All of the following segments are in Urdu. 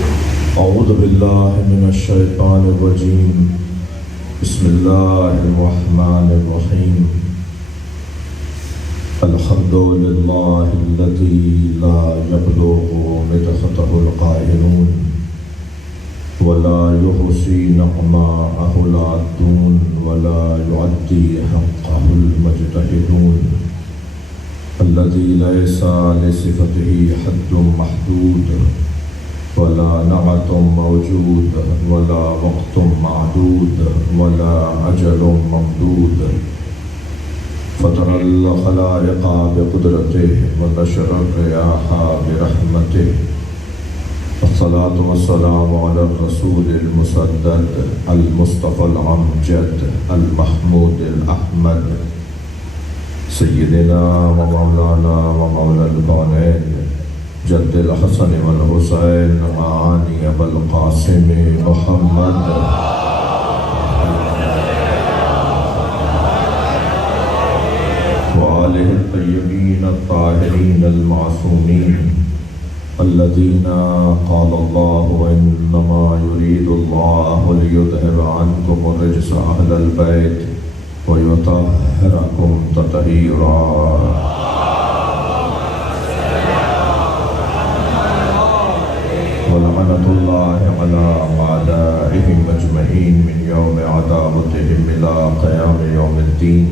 اعوذ باللہ من الشیطان الرجیم بسم اللہ الرحمن الرحیم الحمد للہ الذی لا یبلغ مدحتہ القائلون ولا يحصي نعماءه العادون ولا يعدي حقه المجتهدون الذي ليس لصفته حد محدود ولا نعت موجود ولا وقت معدود ولا أجل ممدود فطر الخلائق بقدرته ونشر الرياح برحمته والصلاة والسلام على الرسول المسدد المصطفى الأمجد المحمود الأحمد سيدنا ومولانا ومولى الكونين جد الحسن والحسين معاني أبا القاسم محمد وآله الطيبين الطاهرين المعصومين الذين قال الله إنما يريد الله ليذهب عنكم الرجس أهل البيت ويطهركم تطهيرا ولعنة الله على أعدائهم أجمعين من يوم عداوتهم إلى قيام يوم الدين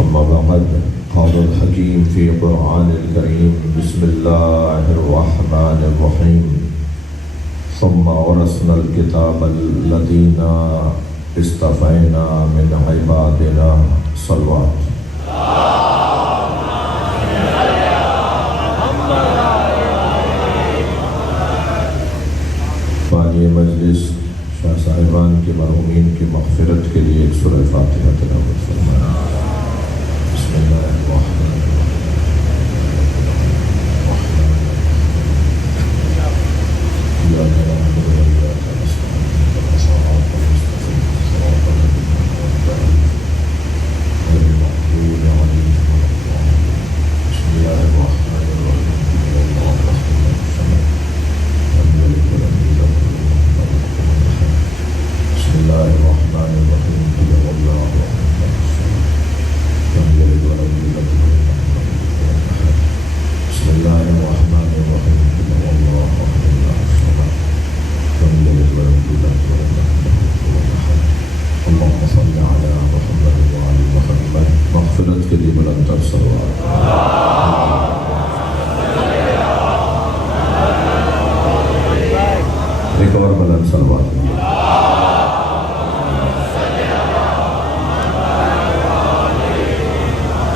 أما بعد قال الحكيم في القرآن الكريم بسم الله الرحمن الرحيم ثم ورثنا الكتاب الذين اصطفينا من عبادنا صلوات بانی مجلس شاہ صاحبان کے مرحومین کی مغفرت کے لیے ایک سورہ فاتحہ تلاوت فرمائیں۔ بسم اللہ الرحمن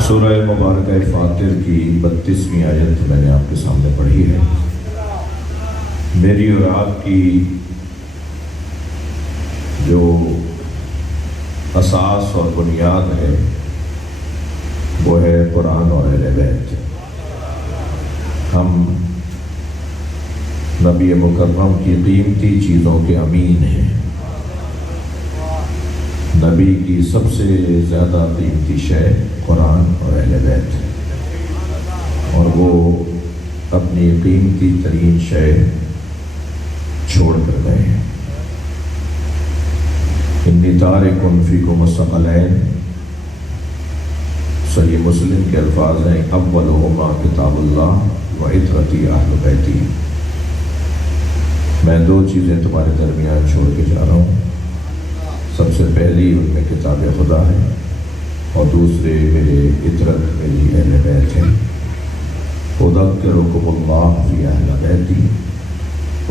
سورہ مبارکہ فاطر کی 32ویں آیت میں نے آپ کے سامنے پڑھی ہے۔ میری اور آپ کی جو اساس اور بنیاد ہے وہ ہے قرآن اور اہل بیت۔ ہم نبی مکرم کی قیمتی چیزوں کے امین ہیں۔ نبی کی سب سے زیادہ قیمتی شے قرآن اور اہل بیت، اور وہ اپنی قیمتی ترین شے چھوڑ کر گئے ہیں۔ انی تارک فیکم الثقلین، صحیح مسلم کے الفاظ ہیں اولہما کتاب اللہ وعطرتی اہل بیتی، میں دو چیزیں تمہارے درمیان چھوڑ کے جا رہا ہوں، سب سے پہلی ان میں کتاب خدا ہے اور دوسرے میرے عطرت میری اہل بیت ہے۔ اذکرکم اللہ فی اہل بیتی،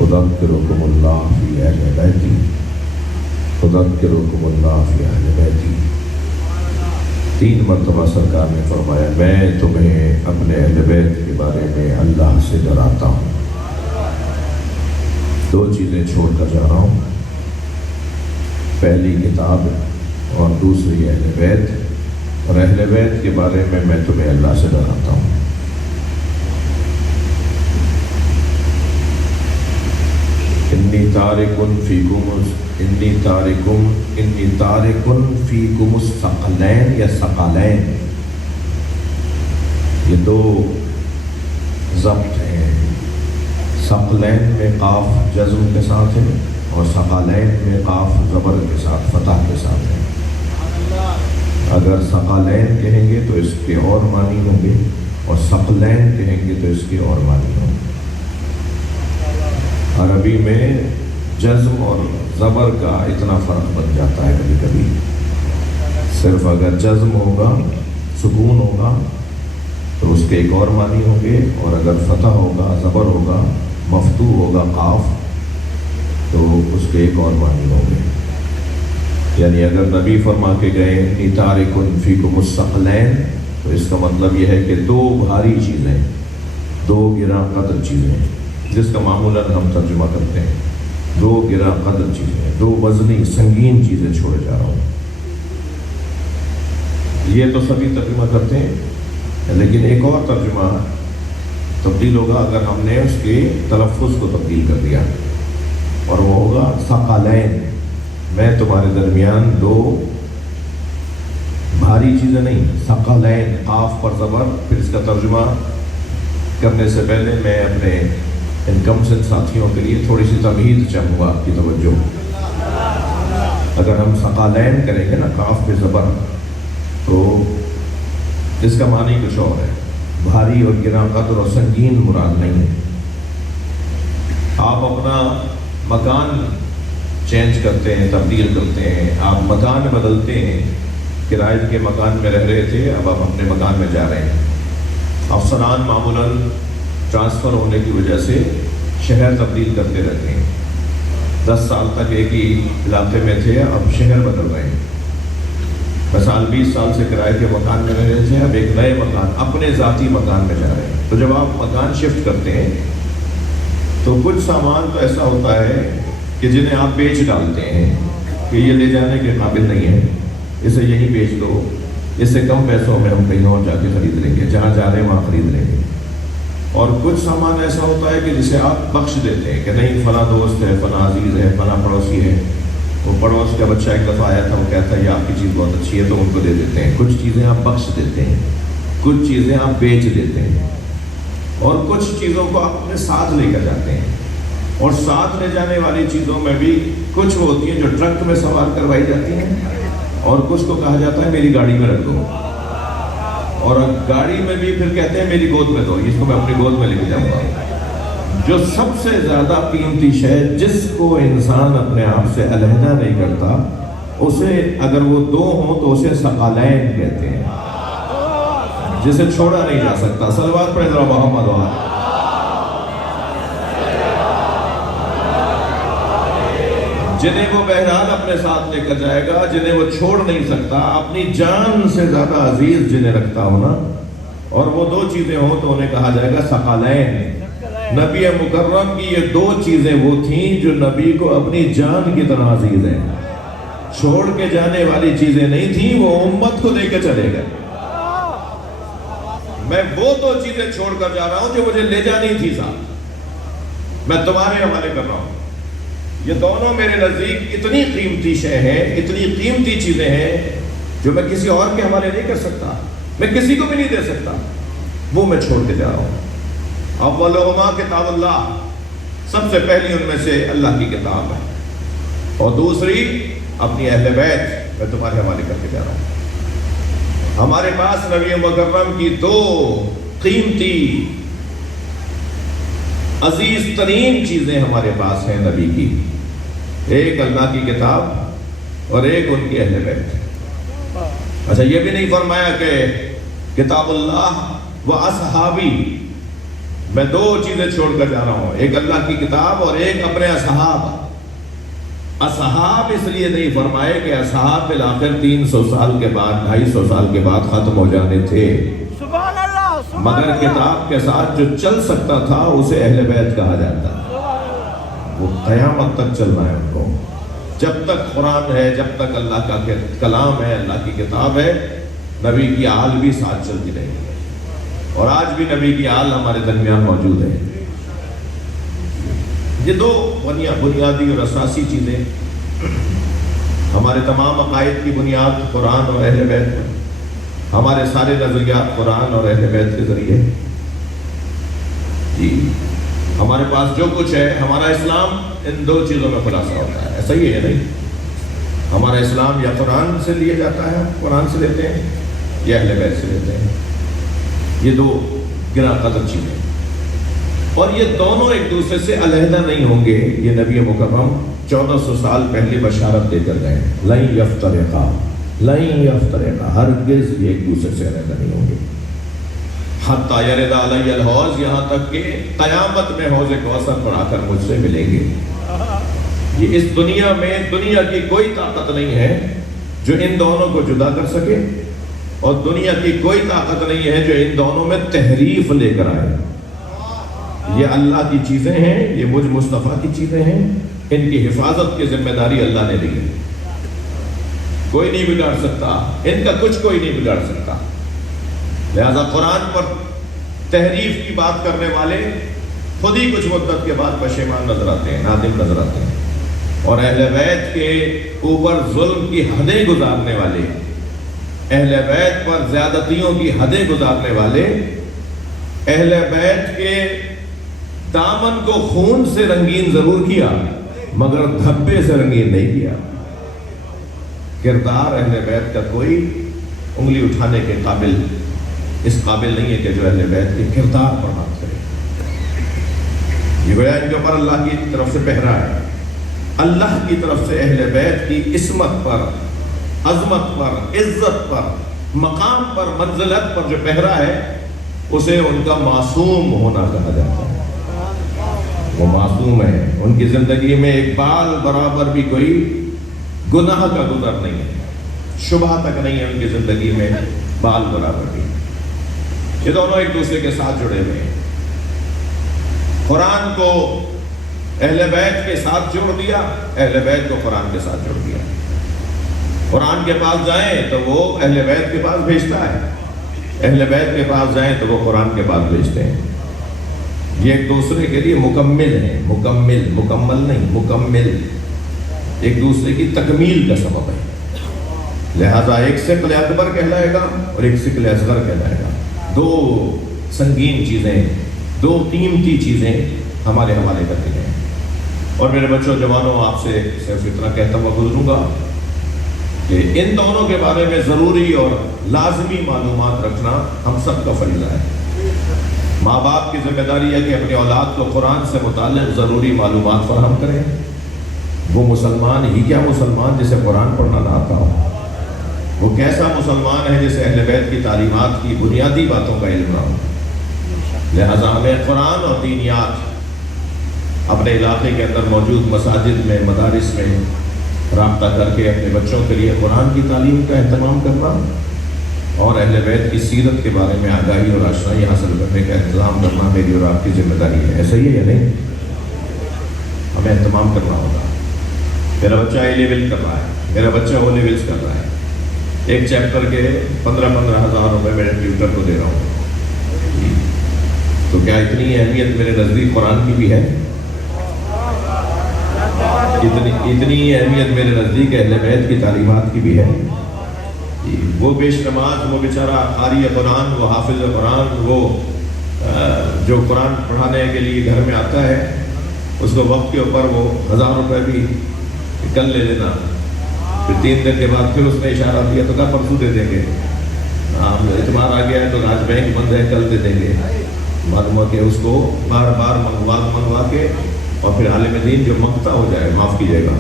اذکرکم اللہ فی اہل بیتی، اذکرکم اللہ فی اہل بیتی۔ 3 مرتبہ سرکار نے فرمایا میں تمہیں اپنے اہل بیت کے بارے میں اللہ سے ڈراتا ہوں۔ 2 چیزیں چھوڑ کر جا رہا ہوں، پہلی کتاب اور دوسری اہل بیت، اور اہل بیت کے بارے میں تمہیں اللہ سے ڈراتا ہوں۔ انی تارکن فیکم الثقلین یا ثقلین، یہ 2 ضبط ہیں۔ ثقلین میں قاف جزم کے ساتھ ہے اور ثقلین میں قاف زبر کے ساتھ فتح کے ساتھ ہے۔ اگر ثقلین کہیں گے تو اس کے اور معنی ہوں گے اور ثقلین کہیں گے تو اس کے اور معنی ہوں گے۔ عربی میں جزم اور زبر کا اتنا فرق بن جاتا ہے کبھی کبھی۔ صرف اگر جزم ہوگا، سکون ہوگا تو اس کے ایک اور معنی ہوں گے، اور اگر فتح ہوگا، زبر ہوگا، مفتوح ہوگا قاف، تو اس کے ایک اور معنی ہوں گے۔ یعنی اگر نبی فرما کے گئے انی تارک فیکم الثقلین، تو اس کا مطلب یہ ہے کہ دو بھاری چیزیں، دو گراں قدر چیزیں، جس کا معمولاً ہم ترجمہ کرتے ہیں دو گراں قدر چیزیں، دو وزنی سنگین چیزیں چھوڑے جا رہا ہوں۔ یہ تو سبھی ترجمہ کرتے ہیں، لیکن ایک اور ترجمہ تبدیل ہوگا اگر ہم نے اس کے تلفظ کو تبدیل کر دیا، اور وہ ہوگا ثقلین، میں تمہارے درمیان دو بھاری چیزیں نہیں، ثقلین، قاف پر زبر۔ پھر اس کا ترجمہ کرنے سے پہلے میں اپنے ان کمسن ساتھیوں کے لیے تھوڑی سی تمہید چاہوں گا آپ کی توجہ۔ اگر ہم ثقلین کریں گے نا قاف پہ زبر، تو اس کا معنی کچھ اور ہے، بھاری اور گراں قدر اور سنگین مراد نہیں ہے۔ آپ اپنا مکان چینج کرتے ہیں، تبدیل کرتے ہیں، آپ مکان بدلتے ہیں، کرائے کے مکان میں رہ رہے تھے، اب آپ اپنے مکان میں جا رہے ہیں۔ افسران معمولاً ٹرانسفر ہونے کی وجہ سے شہر تبدیل کرتے رہتے ہیں۔ 10 سال تک ایک ہی علاقے میں تھے، اب شہر بدل رہے ہیں۔ مثال 20 سال سے کرائے کے مکان میں رہ رہے تھے، اب ایک نئے مکان، اپنے ذاتی مکان میں جا رہے ہیں۔ تو جب آپ مکان شفٹ کرتے ہیں تو کچھ سامان تو ایسا ہوتا ہے کہ جنہیں آپ بیچ ڈالتے ہیں کہ یہ لے جانے کے قابل نہیں ہے، اسے یہیں بیچ دو، اس سے کم پیسوں میں ہم کہیں اور جا کے خرید لیں گے، جہاں جا رہے ہیں وہاں خرید لیں گے۔ اور کچھ سامان ایسا ہوتا ہے کہ جسے آپ بخش دیتے ہیں کہ نہیں، فلاں دوست ہے، فلاں عزیز ہے، فلاں پڑوسی ہے، وہ پڑوس کا بچہ ایک دفعہ آیا تھا، وہ کہتا ہے یہ آپ کی چیز بہت اچھی ہے، تو ان کو دے دیتے ہیں۔ کچھ چیزیں آپ بخش دیتے ہیں، کچھ چیزیں آپ بیچ دیتے ہیں، اور کچھ چیزوں کو آپ اپنے ساتھ لے کر جاتے ہیں۔ اور ساتھ لے جانے والی چیزوں میں بھی کچھ ہوتی ہیں جو ٹرک میں سوار کروائی جاتی ہیں، اور کچھ کو کہا جاتا ہے میری گاڑی میں رکھ دو، اور گاڑی میں بھی پھر کہتے ہیں میری گود میں دو، اس کو میں اپنی گود میں لے کے جاؤں گا۔ جو سب سے زیادہ قیمتی شے جس کو انسان اپنے آپ سے علیحدہ نہیں کرتا، اسے اگر وہ دو ہوں تو اسے ثقلین کہتے ہیں، جسے چھوڑا نہیں جا سکتا۔ صلوات پڑھیں ذرا محمد وآلہ۔ جنہیں وہ بہرحال اپنے ساتھ لے کر جائے گا، جنہیں وہ چھوڑ نہیں سکتا، اپنی جان سے زیادہ عزیز جنہیں رکھتا ہونا، اور وہ دو چیزیں ہوں تو انہیں کہا جائے گا ثقلین۔ نبی مکرم کی یہ دو چیزیں وہ تھیں جو نبی کو اپنی جان کی طرح عزیز ہیں، چھوڑ کے جانے والی چیزیں نہیں تھیں، وہ امت کو لے کے چلے گئے۔ میں وہ دو چیزیں چھوڑ کر جا رہا ہوں جو مجھے لے جانی تھی ساتھ، میں تمہارے حوالے کر رہا ہوں۔ یہ دونوں میرے نزدیک اتنی قیمتی شے ہیں، اتنی قیمتی چیزیں ہیں جو میں کسی اور کے حوالے نہیں کر سکتا، میں کسی کو بھی نہیں دے سکتا، وہ میں چھوڑ کے جا رہا ہوں۔ اولہما کتاب اللہ، سب سے پہلی ان میں سے اللہ کی کتاب ہے، اور دوسری اپنی اہل بیت میں تمہارے حوالے کر کے جا رہا ہوں۔ ہمارے پاس نبی مکرم کی دو قیمتی عزیز ترین چیزیں ہمارے پاس ہیں نبی کی، ایک اللہ کی کتاب اور ایک ان کی اہل بیت۔ اچھا، یہ بھی نہیں فرمایا کہ کتاب اللہ و اصحابی، میں دو چیزیں چھوڑ کر جا رہا ہوں، ایک اللہ کی کتاب اور ایک اپنے اصحاب۔ اصحاب اس لیے نہیں فرمائے کہ اصحاب بالآخر 300 سال کے بعد، 250 سال کے بعد ختم ہو جانے تھے، مگر کتاب کے ساتھ جو چل سکتا تھا اسے اہل بیت کہا جاتا ہے۔ وہ قیامت تک چلنا ہے ان کو، جب تک قرآن ہے، جب تک اللہ کا کلام ہے، اللہ کی کتاب ہے، نبی کی آل بھی ساتھ چلتی رہے گی، اور آج بھی نبی کی آل ہمارے درمیان موجود ہے۔ یہ دو بنیادی اور اساسی چیزیں، ہمارے تمام عقائد کی بنیاد قرآن اور اہل بیت ہے، ہمارے سارے نظریات قرآن اور اہل بیت کے ذریعے۔ جی، ہمارے پاس جو کچھ ہے، ہمارا اسلام ان دو چیزوں میں خلاصہ ہوتا ہے، ایسا ہی ہے نہیں؟ ہمارا اسلام یا قرآن سے لیا جاتا ہے، قرآن سے لیتے ہیں، یا اہل بیت سے لیتے ہیں۔ یہ دو گراں قدر چیزیں، اور یہ دونوں ایک دوسرے سے علیحدہ نہیں ہوں گے۔ یہ نبی مکرم 1400 سال پہلے بشارت دے کر گئے، لن یفترقا، لن یفترقا، ہرگز یہ ایک دوسرے سے علیحدہ نہیں ہوں گے۔ حتی یرد علی الحوض، یہاں تک کہ قیامت میں حوض کوثر پر آ کر مجھ سے ملیں گے۔ یہ اس دنیا میں دنیا کی کوئی طاقت نہیں ہے جو ان دونوں کو جدا کر سکے، اور دنیا کی کوئی طاقت نہیں ہے جو ان دونوں میں تحریف لے کر آئے۔ یہ اللہ کی چیزیں ہیں، یہ مجھ مصطفیٰ کی چیزیں ہیں، ان کی حفاظت کی ذمہ داری اللہ نے لی ہے۔ کوئی نہیں بگاڑ سکتا، ان کا کچھ کوئی نہیں بگاڑ سکتا۔ لہذا قرآن پر تحریف کی بات کرنے والے خود ہی کچھ مدت کے بعد پشیمان نظر آتے ہیں، نادم نظر آتے ہیں، اور اہل بیت کے اوپر ظلم کی حدیں گزارنے والے، اہل بیت پر زیادتیوں کی حدیں گزارنے والے، اہل بیت کے دامن کو خون سے رنگین ضرور کیا مگر دھبے سے رنگین نہیں کیا۔ کردار اہل بیت کا کوئی انگلی اٹھانے کے قابل، اس قابل نہیں ہے کہ جو اہل بیت کے کردار پر بات کرے۔ یہ گویا ان کے اوپر اللہ کی طرف سے پہرا ہے، اللہ کی طرف سے اہل بیت کی عصمت پر، عظمت پر، عزت پر، مقام پر، منزلت پر جو پہرا ہے، اسے ان کا معصوم ہونا کہا جاتا ہے۔ وہ معصوم ہے، ان کی زندگی میں ایک بال برابر بھی کوئی گناہ کا گزر نہیں ہے، شبہ تک نہیں ہے ان کی زندگی میں بال برابر بھی۔ یہ دونوں ایک دوسرے کے ساتھ جڑے ہوئے ہیں۔ قرآن کو اہل بیت کے ساتھ جوڑ دیا، اہل بیت کو قرآن کے ساتھ جوڑ دیا۔ قرآن کے پاس جائیں تو وہ اہل بیت کے پاس بھیجتا ہے، اہل بیت کے پاس جائیں تو وہ قرآن کے پاس بھیجتے ہیں۔ یہ ایک دوسرے کے لیے مکمل ہیں، مکمل، مکمل نہیں، مکمل، ایک دوسرے کی تکمیل کا سبب ہے۔ لہذا ایک ثقل اکبر کہلائے گا اور ایک ثقل اصغر کہلائے گا۔ دو سنگین چیزیں، دو قیمتی چیزیں ہمارے حوالے کر کے گئے۔ اور میرے بچوں جوانوں، آپ سے صرف اتنا کہتا ہوا گزروں گا کہ ان دونوں کے بارے میں ضروری اور لازمی معلومات رکھنا ہم سب کا فریضہ ہے۔ ماں باپ کی ذمہ داری ہے کہ اپنی اولاد کو قرآن سے متعلق ضروری معلومات فراہم کریں۔ وہ مسلمان ہی کیا مسلمان جسے قرآن پڑھنا نہ آتا ہو؟ وہ کیسا مسلمان ہے جسے اہل بیت کی تعلیمات کی بنیادی باتوں کا علم نہ ہو؟ لہذا ہمیں قرآن اور دینیات اپنے علاقے کے اندر موجود مساجد میں، مدارس میں رابطہ کر کے اپنے بچوں کے لیے قرآن کی تعلیم کا اہتمام کرنا اور اہل بیت کی سیرت کے بارے میں آگاہی اور آشنائی حاصل کرنے کا انتظام کرنا میری اور آپ کی ذمہ داری ہے۔ ایسا ہی ہے یا نہیں؟ ہمیں اہتمام کرنا ہوگا۔ میرا بچہ اے لیول کر رہا ہے، میرا بچہ او لیولز کر رہا ہے، ایک چیپٹر کے 15-15 ہزار روپے میرے ٹیوٹر کو دے رہا ہوں، تو کیا اتنی اہمیت میرے نزدیک قرآن کی بھی ہے؟ اتنی اہمیت میرے نزدیک اہل بیت کی تعلیمات کی بھی ہے؟ وہ بیش نماز، وہ بیچارہ قاری قرآن، وہ حافظ قرآن، وہ جو قرآن پڑھانے کے لیے گھر میں آتا ہے، اس کو وقت کے اوپر وہ 1000 روپے بھی کل لے لینا، پھر 3 دن کے بعد پھر اس نے اشارہ دیا تو کہا پرسوں دے دیں گے، اعتماد آ گیا ہے تو آج بینک بند ہے کل دے دیں گے۔ معلوم ہے کہ اس کو بار بار منگوا کے، اور پھر عالم دین جو مانگتا ہو جائے، معاف کیجیے گا،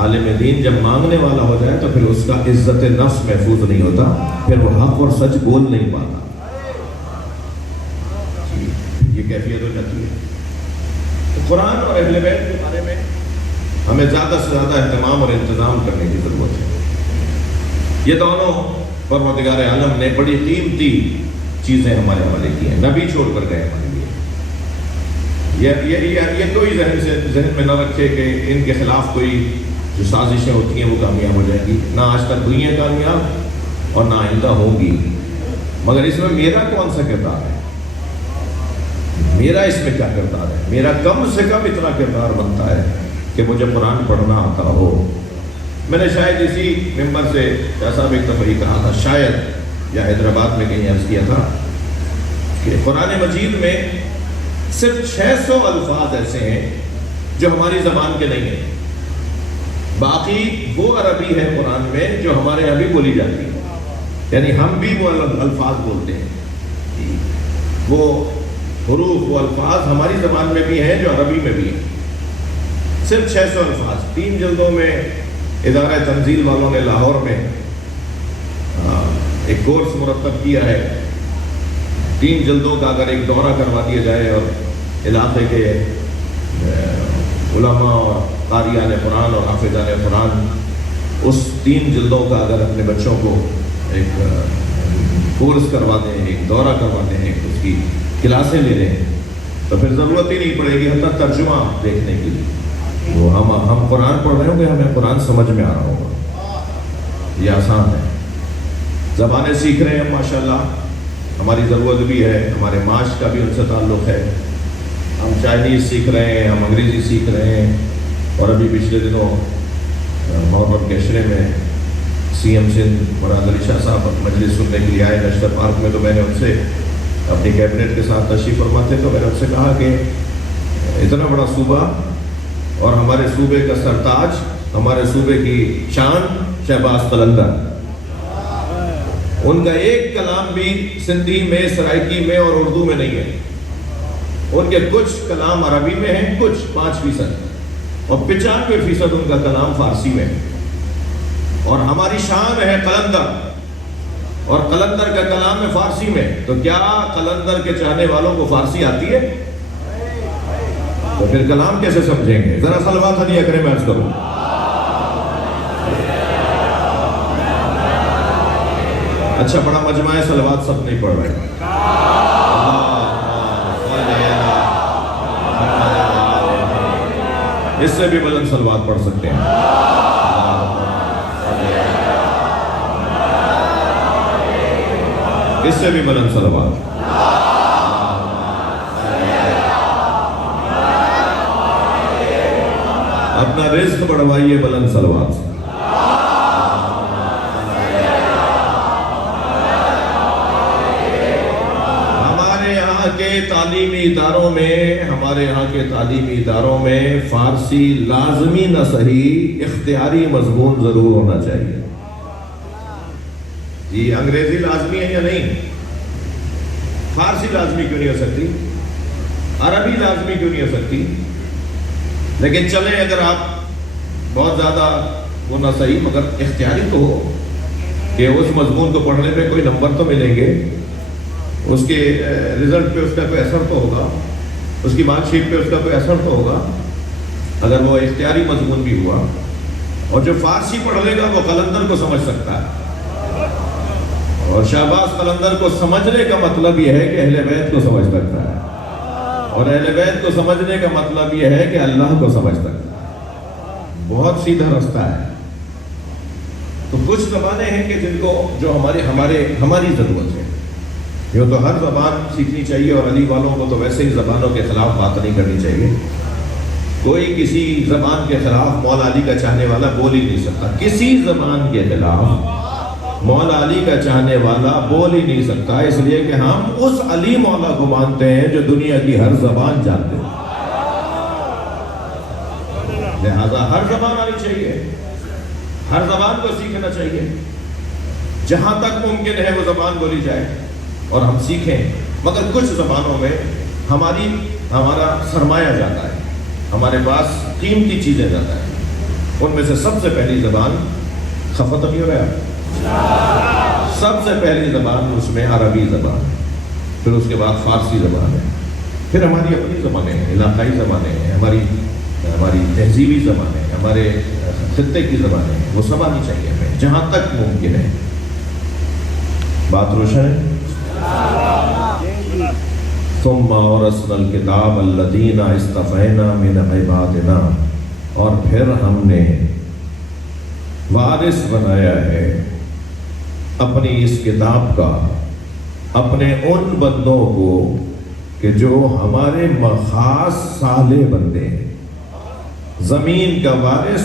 عالم دین جب مانگنے والا ہو جائے تو پھر اس کا عزت نفس محفوظ نہیں ہوتا، پھر وہ حق اور سچ بول نہیں پاتا، یہ کیفیت ہو جاتی ہے۔ تو قرآن اور اہل بیت کے بارے میں ہمیں زیادہ سے زیادہ اہتمام اور انتظام کرنے کی ضرورت ہے۔ یہ دونوں پروردگار عالم نے بڑی قیمتی چیزیں ہمارے حوالے کی ہیں، نبی چھوڑ کر گئے ہمارے لیے۔ یہ کوئی ذہن میں نہ رکھے کہ ان کے خلاف کوئی جو سازشیں ہوتی ہیں وہ کامیاب ہو جائیں گی، نہ آج تک ہوئی ہیں کامیاب اور نہ آئندہ ہوں گی، مگر اس میں میرا کون سا کردار ہے؟ میرا اس میں کیا کردار ہے؟ میرا کم سے کم اتنا کردار بنتا ہے کہ مجھے قرآن پڑھنا آتا ہو۔ میں نے شاید اسی ممبر سے ایسا بھی ایک دفعہ کہا تھا، شاید یا حیدرآباد میں کہیں عرض کیا تھا کہ قرآن مجید میں صرف 600 الفاظ ایسے ہیں جو ہماری زبان کے نہیں ہیں، باقی وہ عربی ہے قرآن میں جو ہمارے یہاں بھی بولی جاتی ہے، یعنی ہم بھی وہ الفاظ بولتے ہیں، وہ حروف وہ الفاظ ہماری زبان میں بھی ہیں جو عربی میں بھی ہیں، صرف 600 الفاظ 3 جلدوں میں۔ ادارہ تنزیل والوں نے لاہور میں ایک کورس مرتب کیا ہے، 3 جلدوں کا اگر ایک دورہ کروا دیا جائے اور علاقے کے علماء اور قاریان قرآن اور حافظان قرآن اس 3 جلدوں کا اگر اپنے بچوں کو ایک کورس کروا دیں، ایک دورہ کروا دیں، اس کی کلاسیں لے لیں، تو پھر ضرورت ہی نہیں پڑے گی حتیٰ ترجمہ دیکھنے کے لیے۔ وہ ہم قرآن پڑھ رہے ہوں گے، ہمیں قرآن سمجھ میں آ رہا ہوگا، یہ آسان ہے۔ زبانیں سیکھ رہے ہیں ماشاءاللہ، ہماری ضرورت بھی ہے، ہمارے معاش کا بھی ان سے تعلق ہے، ہم چائنیز سیکھ رہے ہیں، ہم انگریزی سیکھ رہے ہیں، اور ابھی پچھلے دنوں محرم کے عشرے میں سی ایم سندھ مراد علی شاہ صاحب مجلس سننے کے لیے آئے نشتر پارک میں، تو میں نے ان سے اپنی کیبنٹ کے ساتھ تشریف فرما تھے، تو میں نے ان سے کہا کہ اتنا بڑا صوبہ اور ہمارے صوبے کا سرتاج، ہمارے صوبے کی شان شہباز قلندر، ان کا ایک کلام بھی سندھی میں، سرائکی میں اور اردو میں نہیں ہے، ان کے کچھ کلام عربی میں ہیں، کچھ 5% اور 95% ان کا کلام فارسی میں ہے، اور ہماری شان ہے قلندر، اور قلندر کا کلام ہے فارسی میں، تو کیا قلندر کے چاہنے والوں کو فارسی آتی ہے؟ تو پھر کلام کیسے سمجھیں گے؟ ذرا صلوات علی اکرم عرض کروں۔ اچھا بڑا مجمع ہے، صلوات سب نہیں پڑھ رہے، اس سے بھی بلند صلوات پڑھ سکتے ہیں۔ اس سے بھی بلند صلوات۔ اپنا رزق بڑھوائیے بلند صلوات سے۔ ہمارے یہاں کے تعلیمی اداروں میں فارسی لازمی نہ صحیح اختیاری مضمون ضرور ہونا چاہیے۔ جی انگریزی لازمی ہے یا نہیں؟ فارسی لازمی کیوں نہیں ہو سکتی؟ عربی لازمی کیوں نہیں ہو سکتی؟ لیکن چلیں اگر آپ بہت زیادہ وہ نہ صحیح مگر اختیاری تو ہو کہ اس مضمون کو پڑھنے پہ کوئی نمبر تو ملیں گے، اس کے رزلٹ پہ اس کا کوئی اثر تو ہوگا، اس کی مارک شیٹ پہ اس کا کوئی اثر تو ہوگا، اگر وہ اختیاری مضمون بھی ہوا۔ اور جو فارسی پڑھ لے گا وہ قلندر کو سمجھ سکتا ہے، اور شہباز قلندر کو سمجھنے کا مطلب یہ ہے کہ اہل بیت کو سمجھ سکتا ہے، اور اہل بیت کو سمجھنے کا مطلب یہ ہے کہ اللہ کو سمجھ سکتا ہے۔ بہت سیدھا رستہ ہے۔ تو کچھ زبانیں ہیں کہ جن کو جو ہماری ضرورت ہے، یہ تو ہر زبان سیکھنی چاہیے، اور علی والوں کو تو ویسے ہی زبانوں کے خلاف بات نہیں کرنی چاہیے۔ کوئی کسی زبان کے خلاف مولا علی کا چاہنے والا بول ہی نہیں سکتا، کسی زبان کے خلاف مولا علی کا چاہنے والا بول ہی نہیں سکتا، اس لیے کہ ہم اس علی مولا کو مانتے ہیں جو دنیا کی ہر زبان جانتے ہیں۔ لہذا ہر زبان آنی چاہیے، ہر زبان کو سیکھنا چاہیے، جہاں تک ممکن ہے وہ زبان بولی جائے اور ہم سیکھیں۔ مگر کچھ زبانوں میں ہمارا سرمایہ جاتا ہے، ہمارے پاس قیمتی چیزیں جاتا ہے۔ ان میں سے سب سے پہلی زبان خفت ابھی ہو گیا، سب سے پہلی زبان اس میں عربی زبان، پھر اس کے بعد فارسی زبان ہے، پھر ہماری اپنی زبانیں ہیں، علاقائی زبانیں ہیں، ہماری تہذیبی زبانیں ہیں، ہمارے خطے کی زبانیں ہیں، وہ سب آنی چاہیے ہمیں جہاں تک ممکن ہے۔ بات روشن ہے؟ ثم اورثنا الکتاب الذین اصطفینا من عبادنا، اور پھر ہم نے وارث بنایا ہے اپنی اس کتاب کا اپنے ان بندوں کو کہ جو ہمارے خاص صالح بندے ہیں۔ زمین کا وارث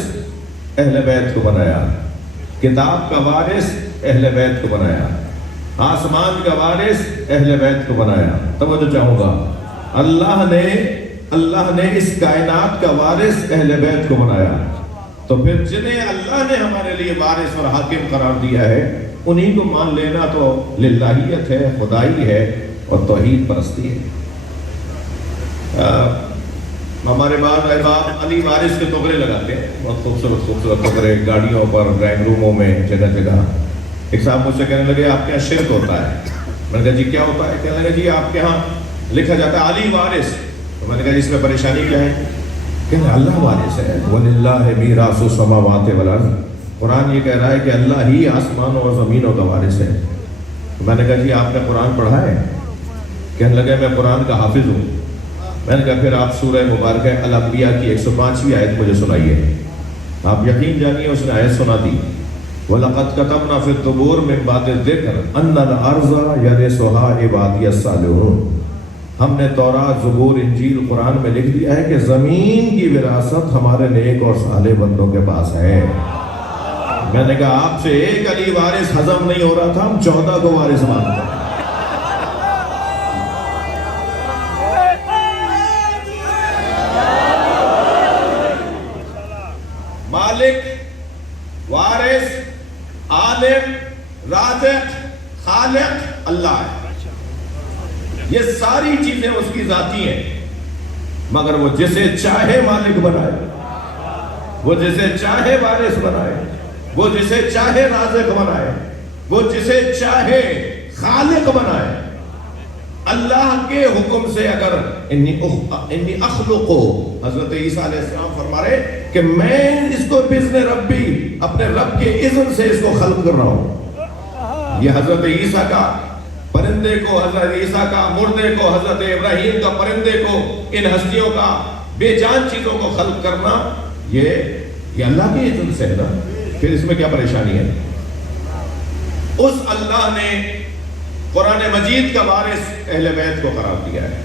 اہل بیت کو بنایا، کتاب کا وارث اہل بیت کو بنایا، آسمان کا وارث اہل بیت کو بنایا۔ توجہ چاہوں گا، اللہ نے اس کائنات کا وارث اہل بیت کو بنایا، تو پھر جنہیں اللہ نے ہمارے لیے وارث اور حاکم قرار دیا ہے انہی کو مان لینا تو للہیت ہے، خدائی ہے اور توحید پرستی ہے۔ ہمارے بعض احباب علی وارث کے تغرے لگاتے ہیں، بہت خوبصورت خوبصورت تغرے گاڑیوں پر، ڈرائنگ روموں میں، جگہ جگہ۔ ایک صاحب مجھ سے کہنے لگے آپ کے یہاں شرک ہوتا ہے۔ میں نے کہا جی کیا ہوتا ہے؟ کہنے لگے جی آپ کے یہاں لکھا جاتا ہے علی وارث۔ تو میں نے کہا جی اس میں پریشانی کیا ہے؟ کہنے اللہ وارث ہے، وَلِلَّهِ مِيرَاثُ السَّمَاوَاتِ وَالْأَرْضِ۔ قرآن یہ کہہ رہا ہے کہ اللہ ہی آسمانوں اور زمینوں کا وارث ہے۔ تو میں نے کہا جی آپ نے قرآن پڑھا ہے؟ کہنے لگے میں قرآن کا حافظ ہوں۔ میں نے کہا پھر آپ سورہ مبارکہ الانبیاء کی 105ویں آیت مجھے سنائیے۔ آپ یقین جانیے اس نے آیت سنا دی، وَلَقَدْ كَتَبْنَا فِي الزُّبُورِ مِن بَعْدِ الذِّكْرِ أَنَّ الْأَرْضَ يَرِثُهَا عِبَادِيَ الصَّالِحُونَ۔ ہم نے تورات، زبور، انجیل، قرآن میں لکھ دیا ہے کہ زمین کی وراثت ہمارے نیک اور صالح بندوں کے پاس ہے۔ میں نے کہا آپ سے ایک علی وارث ہضم نہیں ہو رہا تھا، ہم 14 کو وارث مانتے ہیں۔ مالک، وارث، عالم، رازق، خالق اللہ ہے۔ یہ ساری چیزیں اس کی ذاتی ہیں، مگر وہ جسے چاہے مالک بنائے، وہ جسے چاہے وارث بنائے، وہ جسے چاہے رازق بنائے، وہ جسے چاہے خالق بنائے۔ اللہ کے حکم سے اگر انی اخلقو، حضرت عیسیٰ علیہ السلام فرما رہے کہ میں اس کو بِإِذْنِ ربی، اپنے رب کے اذن سے اس کو خلق کر رہا ہوں۔ یہ حضرت عیسیٰ کا پرندے کو، حضرت عیسیٰ کا مردے کو، حضرت ابراہیم کا پرندے کو، ان ہستیوں کا بے جان چیزوں کو خلق کرنا، یہ اللہ کے اذن سے ہے نا، پھر اس میں کیا پریشانی ہے؟ اس اللہ نے قرآن مجید کا وارث اہل بیت کو قرار دیا ہے،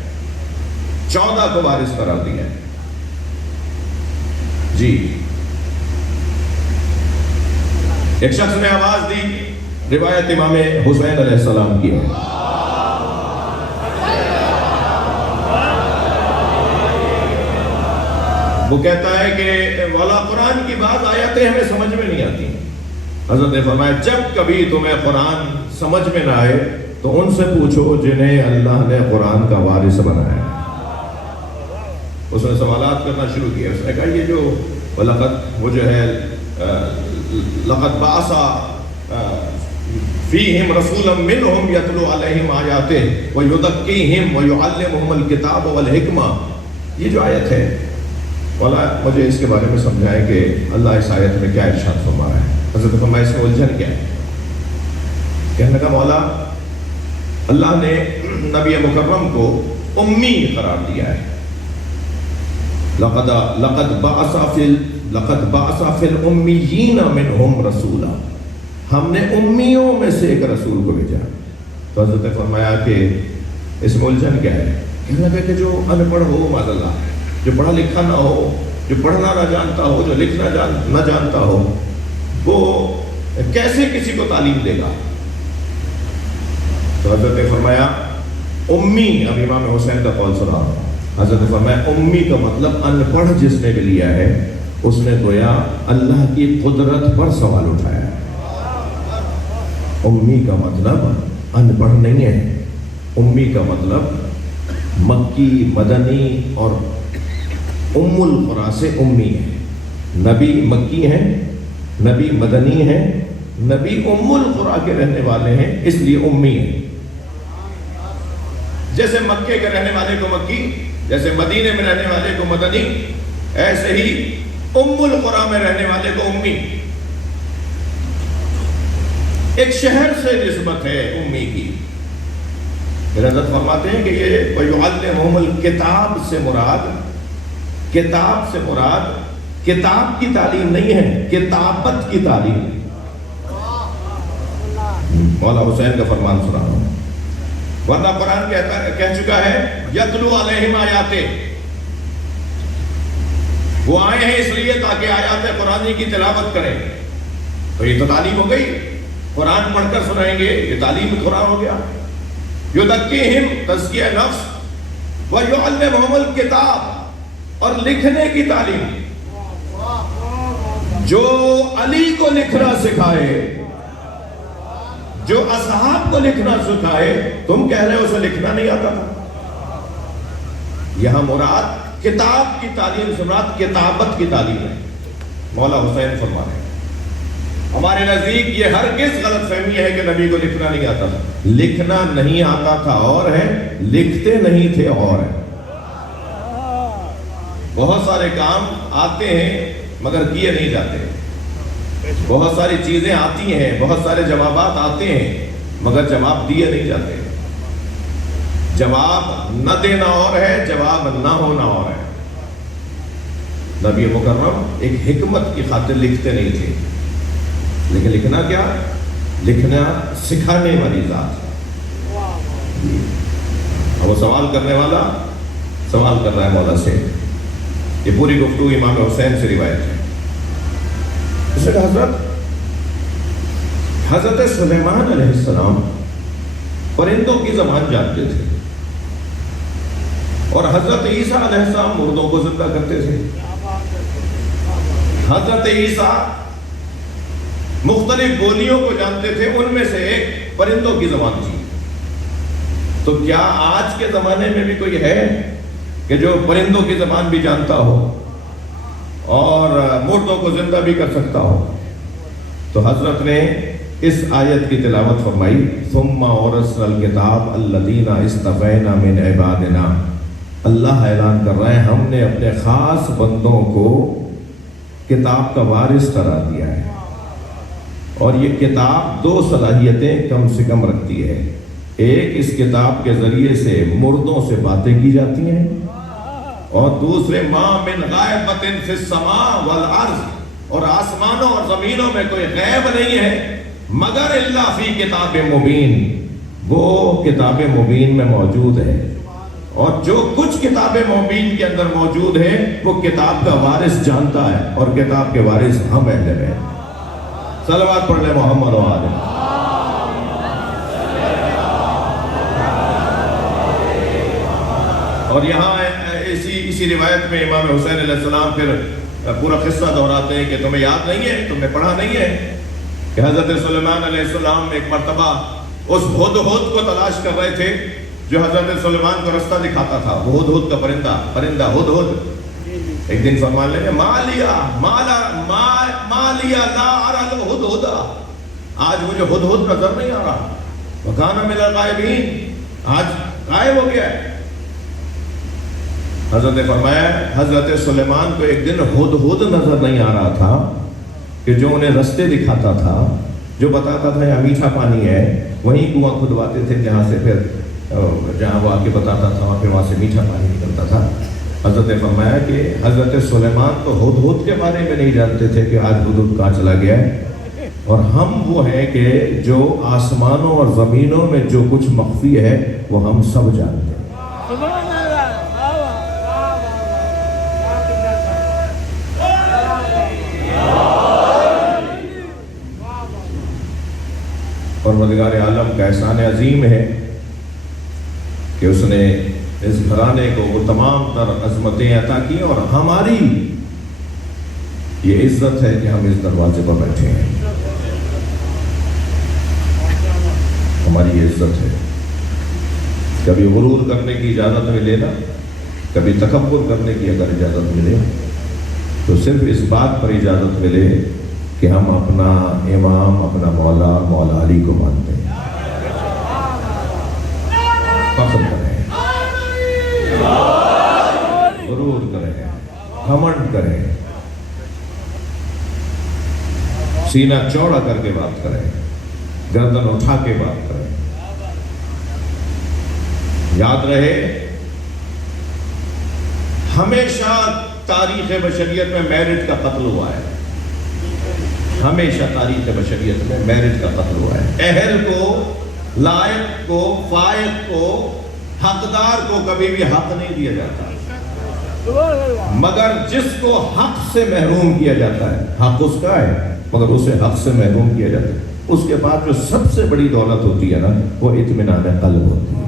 14 کو وارث قرار دیا ہے۔ جی ایک شخص نے آواز دی، روایت امام حسین علیہ السلام کی ہے۔ وہ کہتا ہے کہ والا قرآن کی بعض آیتیں ہمیں سمجھ میں نہیں آتی۔ حضرت نے فرمایا جب کبھی تمہیں قرآن سمجھ میں نہ آئے تو ان سے پوچھو جنہیں اللہ نے قرآن کا وارث بنایا۔ اس نے سوالات کرنا شروع کیا، اس نے کہا یہ جو وہ جو ہے لقد بعث فیہم رسولا منہم یتلو علیہم آیاتہ ویزکیہم ویعلمہم الکتاب والحکمہ، یہ جو آیت ہے مولا مجھے اس کے بارے میں سمجھائیں کہ اللہ اس آیت میں کیا ارشاد فرما رہا ہے۔ حضرت فرمایا اس میں الجھن کیا ہے؟ کہنے لگا مولا اللہ نے نبی مکرم کو امی قرار دیا ہے، لقد بعث فی الامیین منہم رسولا، ہم نے امیوں میں سے ایک رسول کو بھیجا۔ تو حضرت نے فرمایا کہ اس میں الجھن کیا ہے؟ کہنے لگا کہ جو ان پڑھ ہو معاذ اللہ، جو پڑھا لکھا نہ ہو، جو پڑھنا نہ جانتا ہو، جو لکھنا نہ جانتا ہو، وہ کیسے کسی کو تعلیم دے گا؟ تو حضرت نے فرمایا امی، اب امام حسین کا قول سنا، حضرت نے فرمایا امی کا مطلب ان پڑھ جس نے بھی لیا ہے اس نے گویا اللہ کی قدرت پر سوال اٹھایا ہے۔ امی کا مطلب ان پڑھ نہیں ہے، امی کا مطلب مکی، مدنی اور ام القرا سے امی ہے۔ نبی مکی ہیں، نبی مدنی ہیں، نبی ام القرا کے رہنے والے ہیں، اس لیے امی ہیں۔ جیسے مکے کے رہنے والے کو مکی، جیسے مدینے میں رہنے والے کو مدنی، ایسے ہی ام القرا میں رہنے والے کو امی۔ ایک شہر سے نسبت ہے امی کی۔ حضرت فرماتے ہیں کہ یہ وَيُعَلِّمُهُمُ الْكِتَابِ سے مراد، کتاب سے مراد کتاب کی تعلیم نہیں ہے، کتابت کی تعلیم۔ مولا حسین کا فرمان سنا ہوں، ورنہ قرآن کہہ چکا ہے یتلو علیہم آیاتہ، وہ آئے ہیں اس لیے تاکہ آیات قرآنی کی تلاوت کریں۔ تو یہ تو تعلیم ہو گئی، قرآن پڑھ کر سنائیں گے، یہ تعلیم قرآن ہو گیا۔ یزکیہم، تزکیہ نفس، وَيُعَلِّمُهُمُ الْكِتَابَ، اور لکھنے کی تعلیم، جو علی کو لکھنا سکھائے، جو اصحاب کو لکھنا سکھائے، تم کہہ رہے ہو اسے لکھنا نہیں آتا تھا؟ یہاں مراد کتاب کی تعلیم سے مراد کتابت کی تعلیم ہے۔ مولا حسین فرما رہے ہیں ہمارے نزدیک یہ ہرگز غلط فہمی ہے کہ نبی کو لکھنا نہیں آتا تھا۔ لکھنا نہیں آتا تھا اور ہے، لکھتے نہیں تھے اور ہے۔ بہت سارے کام آتے ہیں مگر کیے نہیں جاتے، بہت ساری چیزیں آتی ہیں، بہت سارے جوابات آتے ہیں مگر جواب دیے نہیں جاتے۔ جواب نہ دینا اور ہے، جواب نہ ہونا اور ہے۔ نبی مکرم ایک حکمت کی خاطر لکھتے نہیں تھے، لیکن لکھنا کیا؟ لکھنا سکھانے والی ذات۔ اب وہ سوال کرنے والا سوال کر رہا ہے مولا سے، یہ پوری گفتگو امام حسین سے روایت ہے۔ حضرت سلیمان علیہ السلام پرندوں کی زبان جانتے تھے، اور حضرت عیسیٰ علیہ السلام مردوں کو زندہ کرتے تھے۔ حضرت عیسیٰ مختلف بولیوں کو جانتے تھے، ان میں سے ایک پرندوں کی زبان تھی۔ تو کیا آج کے زمانے میں بھی کوئی ہے کہ جو پرندوں کی زبان بھی جانتا ہو اور مردوں کو زندہ بھی کر سکتا ہو؟ تو حضرت نے اس آیت کی تلاوت فرمائی، ثم اورثنا الکتاب الذین اصطفینا من عبادنا۔ اللہ اعلان کر رہے ہیں ہم نے اپنے خاص بندوں کو کتاب کا وارث قرار دیا ہے، اور یہ کتاب دو صلاحیتیں کم سے کم رکھتی ہے۔ ایک، اس کتاب کے ذریعے سے مردوں سے باتیں کی جاتی ہیں، اور دوسرے ما من غائبۃ فی السماء والارض، اور آسمانوں اور زمینوں میں کوئی غیب نہیں ہے مگر الا فی کتاب مبین، وہ کتاب مبین میں موجود ہے، اور جو کچھ کتاب مبین کے اندر موجود ہے وہ کتاب کا وارث جانتا ہے، اور کتاب کے وارث ہم اہل بیت۔ صلوات پڑھ لیں محمد و آلہ۔ اور یہاں اسی روایت میں امام حسین علیہ السلام پھر پورا قصہ دہراتے ہیں کہ تمہیں یاد نہیں ہے، تم نے پڑھا نہیں ہے کہ حضرت سلیمان علیہ السلام ایک مرتبہ اس ہدہد کو تلاش کر رہے تھے جو حضرت سلیمان کو رستہ دکھاتا تھا، وہ ہدہد کا پرندہ ہدہد۔ ایک دن فرمان لیں گے ما لیا لا ارى الہدہد، آج مجھے ہدہد نظر نہیں آ رہا، وکان من الغائبین، آج غائب ہو گیا ہے۔ حضرت نے فرمایا حضرت سلیمان کو ایک دن ہدہد نظر نہیں آ رہا تھا کہ جو انہیں رستے دکھاتا تھا، جو بتاتا تھا یہاں میٹھا پانی ہے، وہیں کنواں کھدواتے تھے جہاں سے پھر جہاں وہ آ کے بتاتا تھا اور پھر وہاں سے میٹھا پانی نکلتا تھا۔ حضرت نے فرمایا کہ حضرت سلیمان تو ہدہد کے بارے میں نہیں جانتے تھے کہ آج ہدہد کہاں چلا گیا ہے، اور ہم وہ ہیں کہ جو آسمانوں اور زمینوں میں جو کچھ مخفی ہے وہ ہم سب جانتے ہیں۔ پروردگار عالم کا احسان عظیم ہے کہ اس نے اس گھرانے کو وہ تمام تر عظمتیں عطا کی، اور ہماری یہ عزت ہے کہ ہم اس دروازے پر بیٹھے ہیں، ہماری یہ عزت ہے۔ کبھی غرور کرنے کی اجازت ملے نا، کبھی تکبر کرنے کی اگر اجازت ملے تو صرف اس بات پر اجازت ملے کہ ہم اپنا امام، اپنا مولا علی کو مانتے ہیں، فخر کریں، غرور کریں، گھمنڈ کریں، سینہ چوڑا کر کے بات کریں، گردن اٹھا کے بات کریں۔ یاد رہے ہمیشہ تاریخ بشریت میں میرٹ کا قتل ہوا ہے، ہمیشہ تاریخ بشریت میں میرٹ کا قتل ہوا ہے۔ اہل کو، لائق کو، فائق کو، حقدار کو کبھی بھی حق نہیں دیا جاتا، مگر جس کو حق سے محروم کیا جاتا ہے، حق اس کا ہے مگر اسے حق سے محروم کیا جاتا ہے، اس کے بعد جو سب سے بڑی دولت ہوتی ہے نا وہ اطمینان قلب ہوتی ہے۔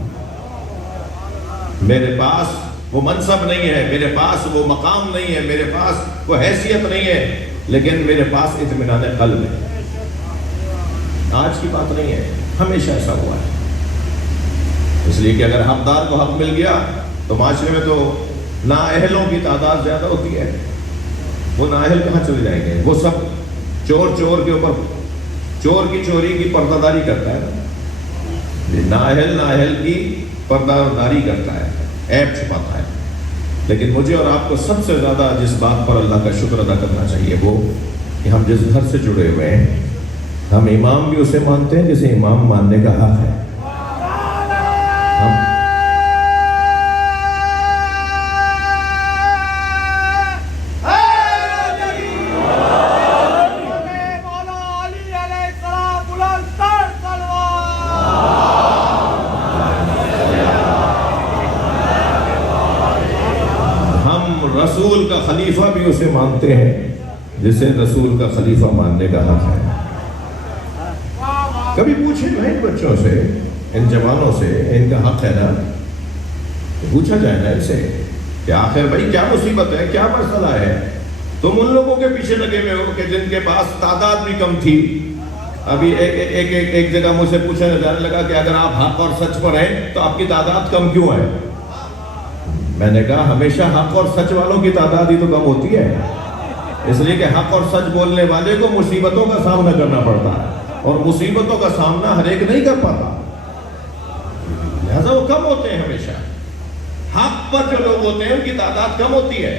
میرے پاس وہ منصب نہیں ہے، میرے پاس وہ مقام نہیں ہے، میرے پاس وہ حیثیت نہیں ہے، لیکن میرے پاس اطمینان قلب ہے۔ آج کی بات نہیں ہے، ہمیشہ ایسا ہوا ہے۔ اس لیے کہ اگر حقدار کو حق مل گیا تو معاشرے میں تو نااہلوں کی تعداد زیادہ ہوتی ہے۔ وہ نااہل کہاں چلے جائیں گے؟ وہ سب چور کے اوپر چور کی چوری کی پردہ داری کرتا ہے، نااہل کی پردہ داری کرتا ہے، عیب چھپاتا ہے۔ لیکن مجھے اور آپ کو سب سے زیادہ جس بات پر اللہ کا شکر ادا کرنا چاہیے وہ کہ ہم جس گھر سے جڑے ہوئے ہیں، ہم امام بھی اسے مانتے ہیں جسے امام ماننے کا حق ہے۔ رسول کا خلیفہ بھی اسے مانتے ہیں جسے رسول کا خلیفہ ماننے کا حق ہے۔ کبھی پوچھیں نا ان بچوں سے، ان جوانوں سے، ان کا حق ہے نا، پوچھا جائے نا ان سے کہ آخر بھائی کیا مصیبت ہے، کیا مسئلہ ہے؟ تم ان لوگوں کے پیچھے لگے ہوئے ہو کہ جن کے پاس تعداد بھی کم تھی۔ ابھی ایک جگہ مجھ سے پوچھا جانے لگا کہ اگر آپ حق اور سچ پر ہیں تو آپ کی تعداد کم کیوں ہے؟ میں نے کہا ہمیشہ حق اور سچ والوں کی تعداد ہی تو کم ہوتی ہے، اس لیے کہ حق اور سچ بولنے والے کو مصیبتوں کا سامنا کرنا پڑتا ہے، اور مصیبتوں کا سامنا ہر ایک نہیں کر پاتا، لہذا وہ کم ہوتے ہیں۔ ہمیشہ حق پر جو لوگ ہوتے ہیں ان کی تعداد کم ہوتی ہے۔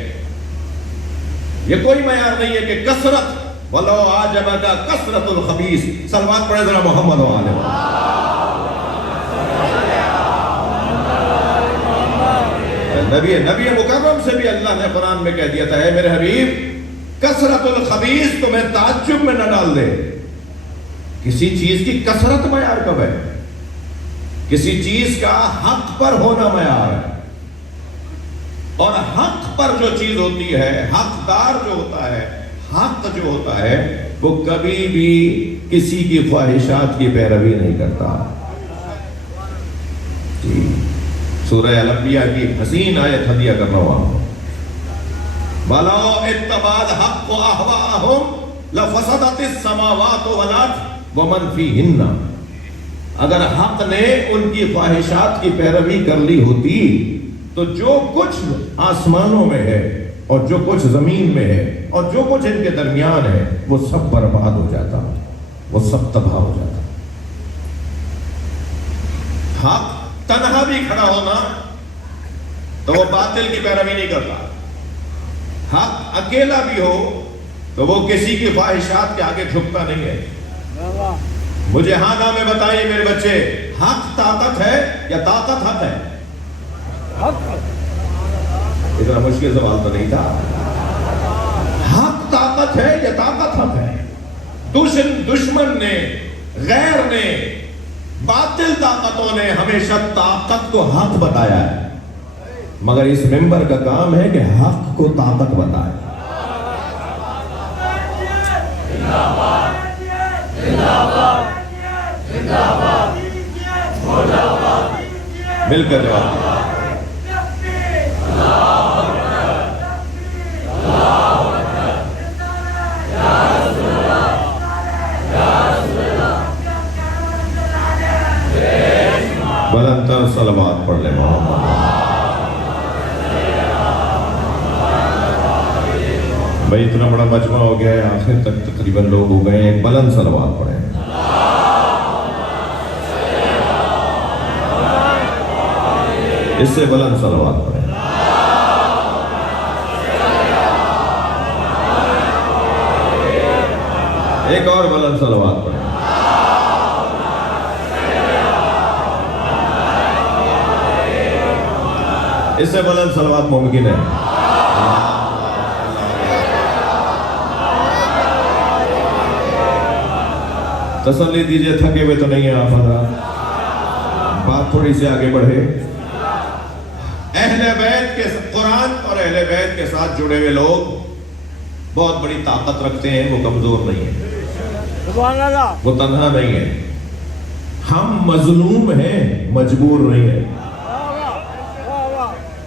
یہ کوئی معیار نہیں ہے کہ کثرت وَلَوْ أَعْجَبَكَ كَثْرَةُ الْخَبِيثِ۔ صلوات پڑھے ذرا محمد و آلہ محمد۔ نبی مکرم سے بھی اللہ نے قرآن میں کہہ دیا تھا، اے میرے حبیب کثرت الخبیث تمہیں تعجب میں نہ ڈال دے۔ کسی چیز کی کثرت معیار کب ہے؟ کسی چیز کا حق پر ہونا معیار ہے، اور حق پر جو چیز ہوتی ہے، حقدار جو ہوتا ہے، حق جو ہوتا ہے، وہ کبھی بھی کسی کی خواہشات کی پیروی نہیں کرتا۔ سورہ الانبیاء کی حسین آیت ہدیہ کر رہا ہوں، وَلَوْ اتَّبَعَ الْحَقُّ أَهْوَاءَهُمْ لَفَسَدَتِ السَّمَاوَاتُ وَالْأَرْضُ وَمَنْ فِيهِنَّ۔ اگر حق نے ان کی خواہشات کی پیروی کر لی ہوتی تو جو کچھ آسمانوں میں ہے اور جو کچھ زمین میں ہے اور جو کچھ ان کے درمیان ہے وہ سب برباد ہو جاتا، وہ سب تباہ ہو جاتا۔ حق تنہا بھی کھڑا ہونا تو وہ باطل کی پیروی نہیں کرتا، حق اکیلا بھی ہو تو وہ کسی کی خواہشات کے آگے جھکتا نہیں ہے۔ مجھے ہاں نہ میں بتائیے میرے بچے، حق طاقت ہے یا طاقت حق ہے؟ اتنا مشکل سوال تو نہیں تھا۔ حق طاقت ہے یا طاقت حق ہے؟ دشمن نے، غیر نے، باطل طاقتوں نے ہمیشہ طاقت کو حق بتایا ہے، مگر اس ممبر کا کام ہے کہ حق کو طاقت بتائے۔ مل کر جواب بلندتر صلوات پڑھ لیں محمد۔ بھائی اتنا بڑا مجمع ہو گیا ہے، آخر تک تقریباً لوگ ہو گئے ہیں، بلند صلوات پڑھیں۔ اس سے بلند صلوات پڑھیں۔ ایک اور بلند صلوات پڑھیں۔ اس سے بلند صلوات ممکن ہے؟ تسلی دیجئے، تھکے ہوئے تو نہیں ہیں آپ حضرات، بات تھوڑی سی آگے بڑھے۔ اہل بیت کے قرآن اور اہل بیت کے ساتھ جڑے ہوئے لوگ بہت بڑی طاقت رکھتے ہیں، وہ کمزور نہیں ہیں، وہ تنہا نہیں ہیں۔ ہم مظلوم ہیں، مجبور نہیں ہیں۔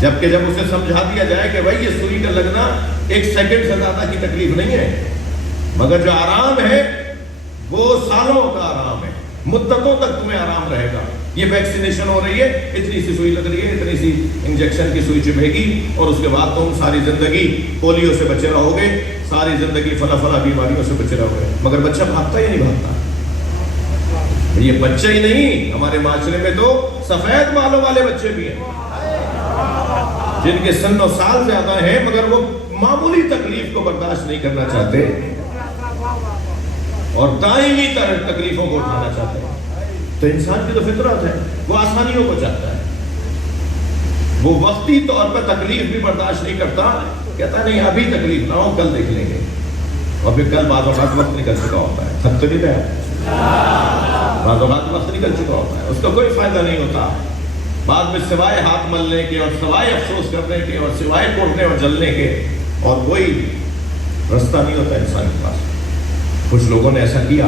جبکہ جب اسے سمجھا دیا جائے کہ بھائی یہ سوئی کا لگنا 1 سیکنڈ سے زیادہ کی تکلیف نہیں ہے، مگر جو آرام ہے وہ سالوں کا آرام ہے، مدتوں تک تمہیں آرام رہے گا. یہ ویکسینیشن ہو رہی ہے، اتنی سی سوئی لگ رہی ہے، اتنی سی انجیکشن کی سوئی چبھے گی، اور اس کے بعد تم ساری زندگی پولیو سے بچے رہو گے، ساری زندگی فلاں بیماریوں سے بچے رہو گے. مگر بچہ بھاگتا ہی نہیں بھاگتا. یہ بچہ ہی نہیں، ہمارے معاشرے میں تو سفید بالوں والے بچے بھی ہیں جن کے سن و سال زیادہ ہیں، مگر وہ معمولی تکلیف کو برداشت نہیں کرنا چاہتے اور دائمی تکلیفوں کو اٹھانا چاہتے ہیں. تو انسان کی تو فطرت ہے، وہ آسانیوں کو چاہتا ہے. وہ وقتی طور پر تکلیف بھی برداشت نہیں کرتا، کہتا نہیں ابھی تکلیف نہ ہو، کل دیکھ لیں گے. اور پھر کل بعض اوقات وقت نکل چکا ہوتا ہے. تھک تو نہیں رہا، بعض اوقات وقت نکل چکا ہوتا ہے، اس کا کوئی فائدہ نہیں ہوتا. بعد میں سوائے ہاتھ ملنے کے اور سوائے افسوس کرنے کے اور سوائے کوڑنے اور جلنے کے اور کوئی رستہ نہیں ہوتا انسان کے پاس. کچھ لوگوں نے ایسا کیا،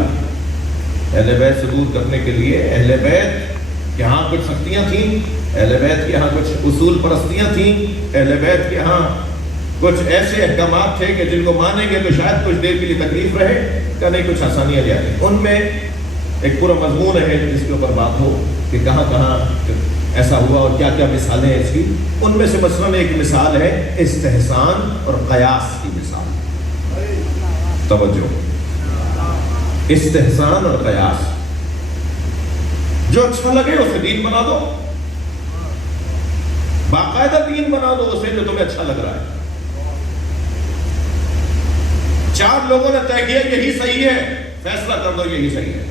اہل بیت سے دور کرنے کے لیے. اہل بیت کے ہاں کچھ سختیاں تھیں، اہل بیت کے ہاں کچھ اصول پرستیاں تھیں، اہل بیت کے ہاں کچھ ایسے احکامات تھے کہ جن کو مانیں گے تو شاید کچھ دیر کے لیے تکلیف رہے، کہ نہیں کچھ آسانیاں لے آئیں. ان میں ایک پورا مضمون ہے جس کے اوپر بات ہو کہ کہاں کہاں ایسا ہوا اور کیا کیا مثالیں ہیں اس کی. ان میں سے مثلاً ایک مثال ہے استحسان اور قیاس کی مثال. توجہ، استحسان اور قیاس. جو اچھا لگے اسے دین بنا دو، باقاعدہ دین بنا دو اسے جو تمہیں اچھا لگ رہا ہے. 4 لوگوں نے طے کیا یہی صحیح ہے، فیصلہ کر دو یہی صحیح ہے.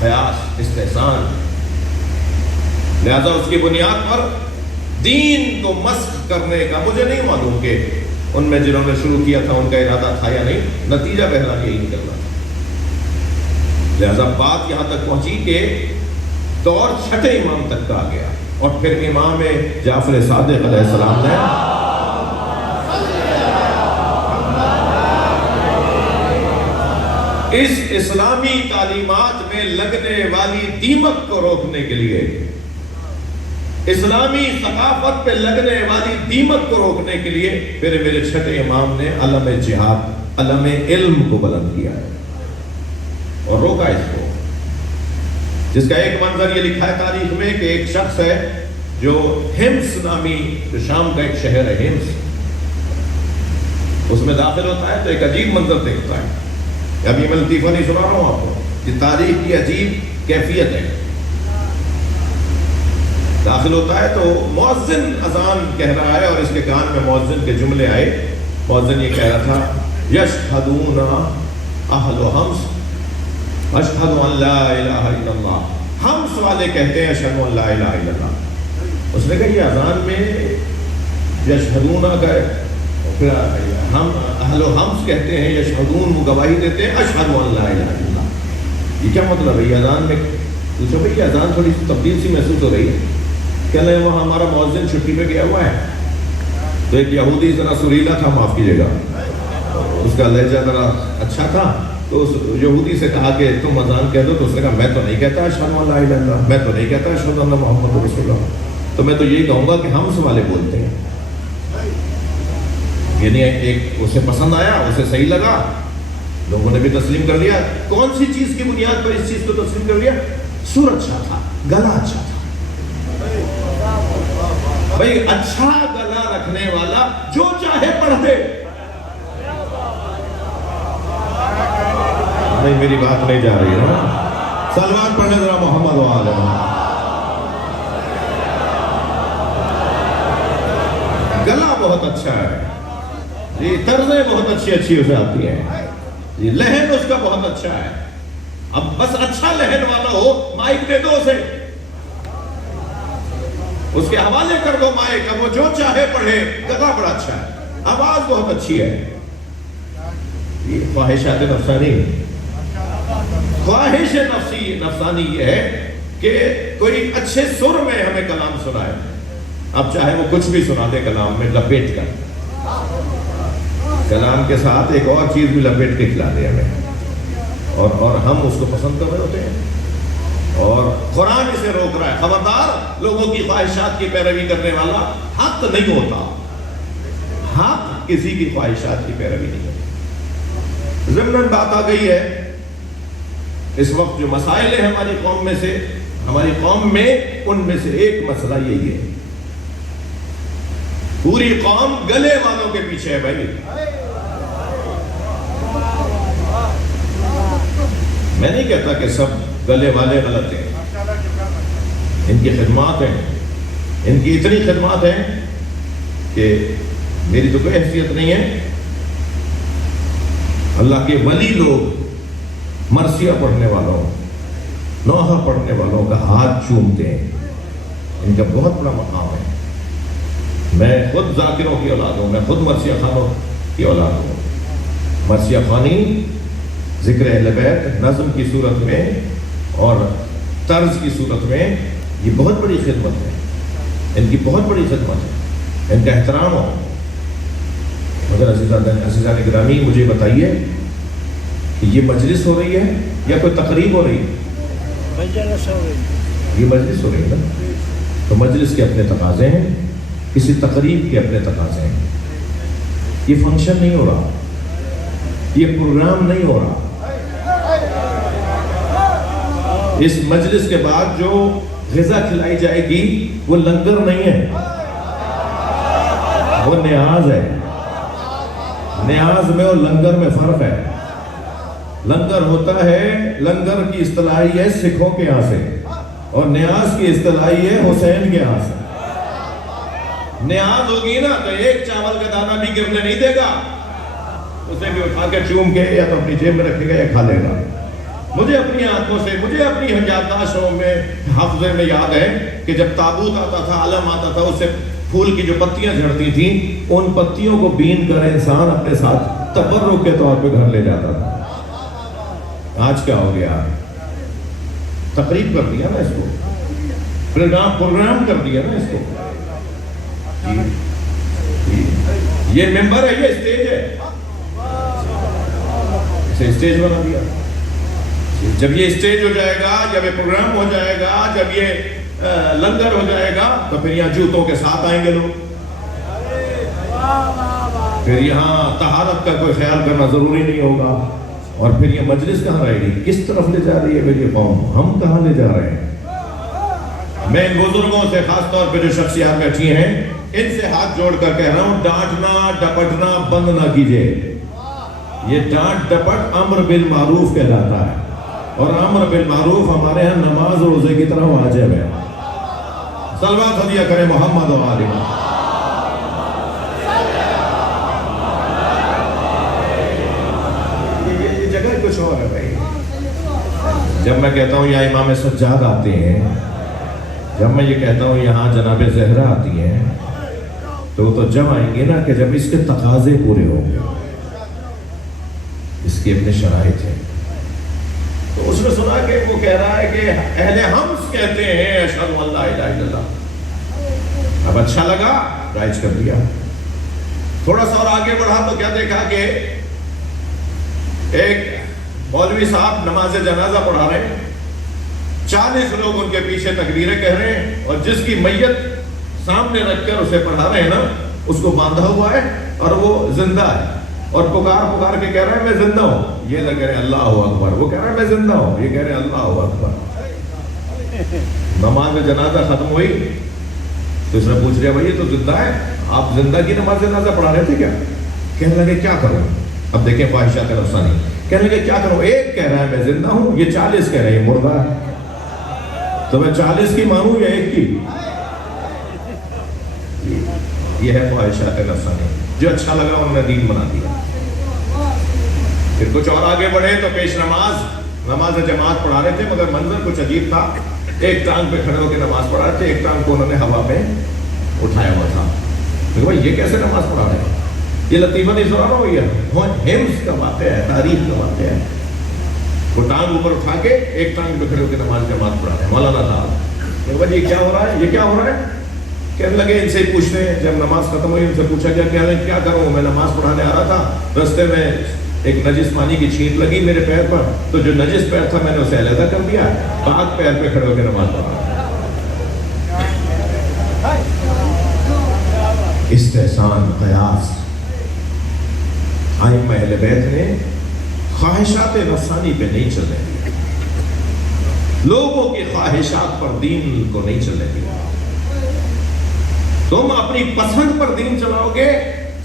قیاس، استحسان. لہذا اس کی بنیاد پر دین کو مسخ کرنے کا مجھے نہیں معلوم کہ ان میں جنہوں نے شروع کیا تھا ان کا ارادہ تھا یا نہیں، نتیجہ بہرحال یہی نکلنا تھا. لہذا بات یہاں تک پہنچی کہ دور 6 امام تک کا آ گیا، اور پھر امام جعفر صادق علیہ السلام نے اس اسلامی تعلیمات میں لگنے والی دیمک کو روکنے کے لیے، اسلامی ثقافت پہ لگنے والی دیمک کو روکنے کے لیے میرے 6 امام نے علم جہاد، علم علم کو بلند کیا ہے اور روکا اس کو. جس کا ایک منظر یہ لکھا ہے تاریخ میں کہ ایک شخص ہے جو ہمس نامی، جو شام کا ایک شہر ہے ہمس، اس میں داخل ہوتا ہے تو ایک عجیب منظر دیکھتا ہے. ابھی میں لطیفہ نہیں سنا رہا ہوں آپ کو، یہ تاریخ کی عجیب کیفیت ہے. داخل ہوتا ہے تو مؤذن اذان کہہ رہا ہے اور اس کے کان میں مؤذن کے جملے آئے. مؤذن یہ کہہ رہا تھا یشہدون اہل حمص اشہد ان لا الہ الا اللہ. حمص والے کہتے ہیں اشہد ان لا الہ الا اللہ. اس نے کہا یہ اذان میں یشہدون کا، پھر ہم اہل حمص کہتے ہیں، یشہدون وہ گواہی دیتے ہیں اشہد ان لا الہ الا اللہ. یہ کیا مطلب ہے؟ یہ اذان میں پوچھو بھائی، یہ اذان تھوڑی تبدیل سی محسوس ہو رہی ہے. کہہ رہے ہیں وہاں ہمارا مؤذن چھٹی پہ گیا ہوا ہے. تو ایک یہودی ذرا سریلا تھا، معاف کیجیے گا، اس کا لہجہ ذرا اچھا تھا. تو اس یہودی سے کہا کہ تم اذان کہہ دو. تو اس نے کہا میں تو نہیں کہتا اشہد ان لا الہ الا اللہ، میں تو نہیں کہتا اشہد ان محمد رسول اللہ، تو میں تو یہی کہوں گا کہ حمص والے بولتے ہیں. یعنی ایک اسے پسند آیا، اسے صحیح لگا، لوگوں نے بھی تسلیم کر لیا. کون سی چیز کی بنیاد پر اس چیز کو تسلیم کر لیا؟ سر اچھا تھا، گلا اچھا تھا. بھئی اچھا گلا رکھنے والا جو چاہے پڑھ دے. نہیں میری بات نہیں جا رہی ہے. سلوات پڑھنے ذرا محمد و آل محمد. گلا بہت اچھا ہے جی، طرزیں بہت اچھی اسے آتی ہیں جی، لہن اس کا بہت اچھا ہے. اب بس اچھا لہن والا ہو، مائک دے دو اسے، اس کے حوالے کر دو مائک، اب وہ جو چاہے پڑھے. گلا بڑا اچھا ہے، آواز بہت اچھی ہے. یہ خواہشات نفسانی، خواہش نفسانی یہ ہے کہ کوئی اچھے سر میں ہمیں کلام سنائے. اب چاہے وہ کچھ بھی سنا دے کلام میں لپیٹ کر، کلام کے ساتھ ایک اور چیز بھی لپیٹ کے کھلا دے ہمیں، اور ہم اس کو پسند کر رہے ہوتے ہیں. اور قرآن اسے روک رہا ہے، خبردار لوگوں کی خواہشات کی پیروی کرنے والا حق نہیں ہوتا، حق کسی کی خواہشات کی پیروی نہیں ہوتی۔ ضمن بات آ گئی ہے، اس وقت جو مسائل ہیں ہماری قوم میں سے، ہماری قوم میں، ان میں سے ایک مسئلہ یہی ہے، پوری قوم گلے والوں کے پیچھے ہے بھائی۔ میں نہیں کہتا کہ سب گلے والے غلط ہیں، ان کی خدمات ہیں، ان کی اتنی خدمات ہیں کہ میری تو کوئی حیثیت نہیں ہے۔ اللہ کے ولی لوگ مرثیہ پڑھنے والوں، نوحہ پڑھنے والوں کا ہاتھ چومتے ہیں، ان کا بہت بڑا مقام ہے۔ میں خود ذاکروں کی اولاد ہوں، میں خود مرثیہ خانوں کی اولاد ہوں۔ مرثیہ خوانی ذکر اہل بیت نظم کی صورت میں اور طرز کی صورت میں یہ بہت بڑی خدمت ہے، ان کی بہت بڑی خدمت ہے، ان کا احترام ہو۔ مگر عزیزان گرامی، مجھے بتائیے کہ یہ مجلس ہو رہی ہے یا کوئی تقریب ہو رہی ہے؟ یہ مجلس ہو رہی ہے نا، تو مجلس کے اپنے تقاضے ہیں، کسی تقریب کے اپنے تقاضے ہیں۔ یہ فنکشن نہیں ہو رہا، یہ پروگرام نہیں ہو رہا۔ اس مجلس کے بعد جو غذا کھلائی جائے گی وہ لنگر نہیں ہے، وہ نیاز ہے۔ نیاز میں اور لنگر میں فرق ہے۔ لنگر ہوتا ہے، لنگر کی اصطلاحی ہے سکھوں کے یہاں سے، اور نیاز کی اصطلاحی ہے حسین کے یہاں سے۔ نیاز ہوگی نا تو ایک چاول کا دانہ بھی گرنے نہیں دے گا، اسے بھی اٹھا کے چوم کے یا تو اپنی جیب میں رکھے گا یا کھا لے گا۔ مجھے اپنی آنکھوں سے، مجھے اپنی یادداشتوں میں، حافظے میں یاد ہے کہ جب تابوت آتا تھا، علم آتا تھا، اس سے پھول کی جو پتیاں جھڑتی تھیں، ان پتیوں کو بین کر انسان اپنے ساتھ تبرک کے طور پہ گھر لے جاتا تھا۔ آج کیا ہو گیا؟ تقریب کر دیا نا اس کو، پروگرام کر دیا نا اس کو۔ یہ ممبر ہے، یہ اسٹیج ہے، اسے اسٹیج بنا دیا۔ جب یہ اسٹیج ہو جائے گا، جب یہ پروگرام ہو جائے گا، جب یہ لنگر ہو جائے گا، تو پھر یہاں جوتوں کے ساتھ آئیں گے لوگ، پھر یہاں طہارت کا کوئی خیال کرنا ضروری نہیں ہوگا، اور پھر یہ مجلس کہاں رہے گی؟ کس طرف لے جا رہی ہے میری قوم؟ ہم کہاں لے جا رہے ہیں؟ میں ان بزرگوں سے، خاص طور پہ جو شخصیات بیٹھی ہیں، ان سے ہاتھ جوڑ کر کہہ رہا ہوں، ڈانٹنا ڈپٹنا بند نہ کیجئے۔ یہ ڈانٹ ڈپٹ امر بالمعروف کہلاتا ہے، اور امر بالمعروف ہمارے ہاں نماز روزے کی طرح واجب ہے۔ صلوات ہدیہ کریں محمد و آلہ۔ یہ جگہ کچھ اور ہے بھائی۔ جب میں کہتا ہوں یہاں امام سجاد آتے ہیں، جب میں یہ کہتا ہوں یہاں جناب زہرا آتی ہیں، تو وہ تو جب آئیں گے نا کہ جب اس کے تقاضے پورے ہوں گے، اس کی اپنے شرائط ہیں۔ تو اس نے سنا کہ وہ کہہ رہا ہے کہ اہل حمز کہتے ہیں اشہد ان لا الہ الا اللہ۔ اب اچھا لگا، رائج کر دیا۔ تھوڑا سا اور آگے بڑھا تو کیا دیکھا کہ ایک مولوی صاحب نماز جنازہ پڑھا رہے ہیں، 40 لوگ ان کے پیچھے تکبیریں کہہ رہے ہیں، اور جس کی میت سامنے رکھ کر اسے پڑھا رہے ہیں نا، اس کو باندھا ہوا ہے اور وہ زندہ ہے، اور پکار کے کہہ رہے ہیں میں زندہ ہوں۔ یہ نہ کہہ رہے اللہ اکبر، وہ کہہ رہے ہیں میں زندہ ہوں، یہ کہہ رہے ہیں اللہ اکبر۔ نماز جنازہ ختم ہوئی تو اس نے پوچھ لیا بھائی یہ تو زندہ ہے، آپ زندہ کی نماز جنازہ پڑھا رہے تھے کیا؟ کہنے لگے کیا کروں؟ اب دیکھیں خواہشات نفسانی، کہنے لگے کیا کروں؟ ایک کہہ رہا ہے میں زندہ ہوں، یہ 40 کہہ رہے ہیں یہ مردہ ہے، تو میں 40 کی مانوں یا ایک کی؟ یہ ہے خواہشات نفسانی۔ جو اچھا لگا انہوں نے دین بنا دیا۔ پھر کچھ اور آگے بڑھے تو پیش نماز جماعت پڑھا رہے تھے، مگر منظر کچھ عجیب تھا۔ ایک ٹانگ پہ کھڑے ہو کے نماز پڑھا رہے تھے، ایک ٹانگ کو انہوں نے ہوا میں اٹھایا ہوا تھا۔ میں بھائی یہ کیسے نماز پڑھا رہے ہیں؟ یہ لطیفہ نہیں سنا رہا ہوں، یہ حمص کا واقعہ ہے، تاریخ کا واقعہ ہے۔ وہ ٹانگ اوپر اٹھا کے ایک ٹانگ پہ کھڑے ہو کے نماز جماعت پڑھا رہے ہیں، مولانا صاحب۔ میں بھائی یہ کیا ہو رہا ہے، یہ کیا ہو رہا ہے؟ کہنے لگے ان سے ہی پوچھتے ہیں، جب نماز ختم ہوئی ان سے پوچھا گیا کہ کیا کروں، میں نماز پڑھانے آ رہا تھا، رستے میں ایک نجس پانی کی چھینٹ لگی میرے پیر پر تو جو نجس پیر تھا میں نے اسے علیحدہ کر دیا، پاک پیر پہ کھڑے ہو کے نماز پڑھا۔ استحسان، قیاس۔ ائمہ اہل بیت نے خواہشات نفسانی پہ نہیں چلنے دیا، لوگوں کی خواہشات پر دین کو نہیں چلنے دیا۔ تم اپنی پسند پر دین چلاؤ گے،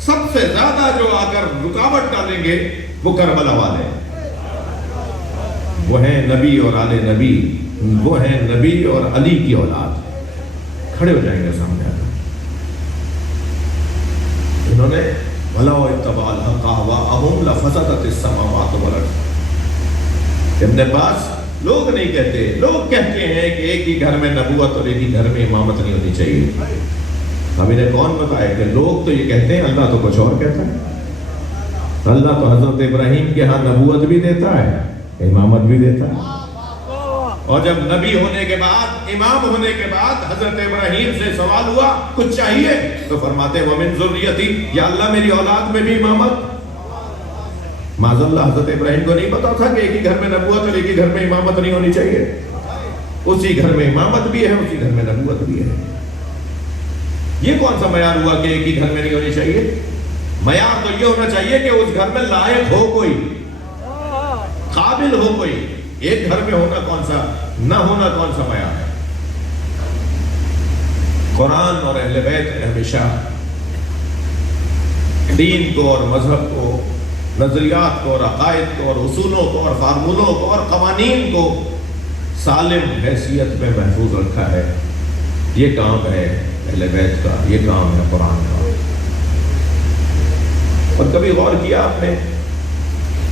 سب سے زیادہ جو آ کر رکاوٹ ڈالیں گے وہ کربلا والے، وہ ہیں نبی اور آل نبی، وہ ہیں نبی اور علی کی اولاد، کھڑے ہو جائیں گے سامنے آ کر۔ انہوں نے وَلَوْ اتَّبَعَ الْحَقَّ أَهْوَاءَهُمْ لَفَسَدَتِ السَّمَاوَاتُ وَالْأَرْضُ۔ ابن عباس، لوگ نہیں کہتے، لوگ کہتے ہیں کہ ایک ہی گھر میں نبوت اور ایک ہی گھر میں امامت نہیں ہونی چاہیے۔ اب انہیں کون بتائے کہ لوگ تو یہ کہتے ہیں، اللہ تو کچھ اور کہتا ہے۔ اللہ تو حضرت ابراہیم کے ہاں نبوت بھی دیتا ہے، امامت بھی دیتا ہے، اور جب نبی ہونے کے بعد، امام ہونے کے بعد حضرت ابراہیم سے سوال ہوا کچھ چاہیے تو فرماتے وَمِن ذُرِّيَّتِي، یا اللہ میری اولاد میں بھی امامت۔ معاذ اللہ، حضرت ابراہیم کو نہیں پتا تھا کہ ایک ہی گھر میں نبوت اور ایک ہی گھر میں امامت نہیں ہونی چاہیے؟ اسی گھر میں امامت بھی ہے، اسی گھر میں نبوت بھی ہے۔ یہ کون سا معیار ہوا کہ ایک ہی گھر میں نہیں ہونی چاہیے؟ معیار تو یہ ہونا چاہیے کہ اس گھر میں لائق ہو کوئی، قابل ہو کوئی۔ ایک گھر میں ہونا کون سا، نہ ہونا کون سا معیار ہے؟ قرآن اور اہل بیت نے ہمیشہ دین کو اور مذہب کو، نظریات کو اور عقائد کو اور اصولوں کو اور فارمولوں کو اور قوانین کو سالم حیثیت میں محفوظ رکھا ہے۔ یہ کام ہے اہل بیت کا، یہ کام ہے قرآن کا۔ اور کبھی غور کیا آپ نے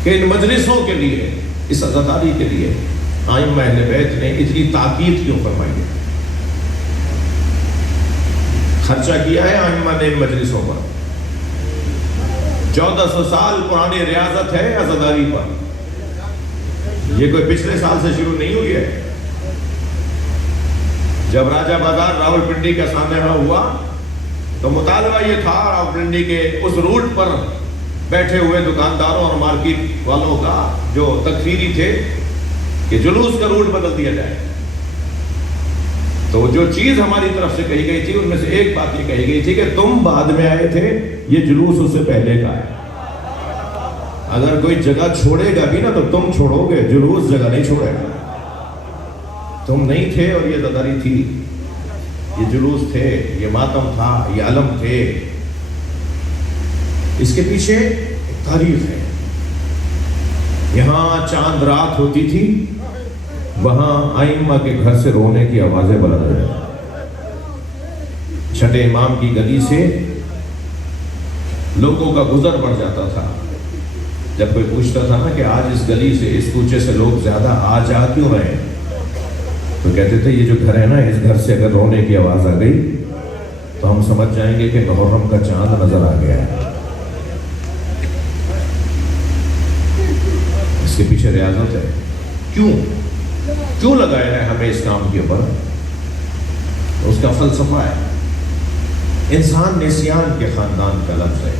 کہ ان مجلسوں کے لیے، اس عزاداری کے لیے ائمہ اہل بیت نے اتنی تاکید کیوں فرمائی ہے؟ خرچہ کیا ہے ائمہ نے ان مجلسوں پر، 1400 سال پرانی ریاضت ہے عزاداری پر۔ یہ کوئی پچھلے سال سے شروع نہیں ہوئی ہے۔ جب راجہ بازار راولپنڈی کا سانحہ ہوا تو مطالبہ یہ تھا راولپنڈی کے اس روٹ پر بیٹھے ہوئے دکانداروں اور مارکیٹ والوں کا جو تکفیری تھے کہ جلوس کا روٹ بدل دیا جائے۔ تو جو چیز ہماری طرف سے کہی گئی تھی ان میں سے ایک بات یہ کہی گئی تھی کہ تم بعد میں آئے تھے، یہ جلوس اس سے پہلے کا ہے۔ اگر کوئی جگہ چھوڑے گا بھی نا تو تم چھوڑو گے، جلوس جگہ نہیں چھوڑے گا۔ تم نہیں تھے اور یہ عزاداری تھی، یہ جلوس تھے، یہ ماتم تھا، یہ علم تھے۔ اس کے پیچھے ایک تاریخ ہے۔ یہاں چاند رات ہوتی تھی، وہاں ائمہ کے گھر سے رونے کی آوازیں بلند ہو جاتی۔ چھٹے امام کی گلی سے لوگوں کا گزر بڑھ جاتا تھا۔ جب کوئی پوچھتا تھا نا کہ آج اس گلی سے، اس کوچے سے لوگ زیادہ آ جا کیوں رہے ہیں، تو کہتے تھے یہ جو گھر ہے نا، اس گھر سے اگر رونے کی آواز آ گئی تو ہم سمجھ جائیں گے کہ محرم کا چاند نظر آ گیا ہے۔ اس کے پیچھے ریاضت ہے۔ کیوں لگایا ہے ہمیں اس کام کے اوپر؟ اس کا فلسفہ ہے۔ انسان نسیان کے خاندان کا لفظ ہے۔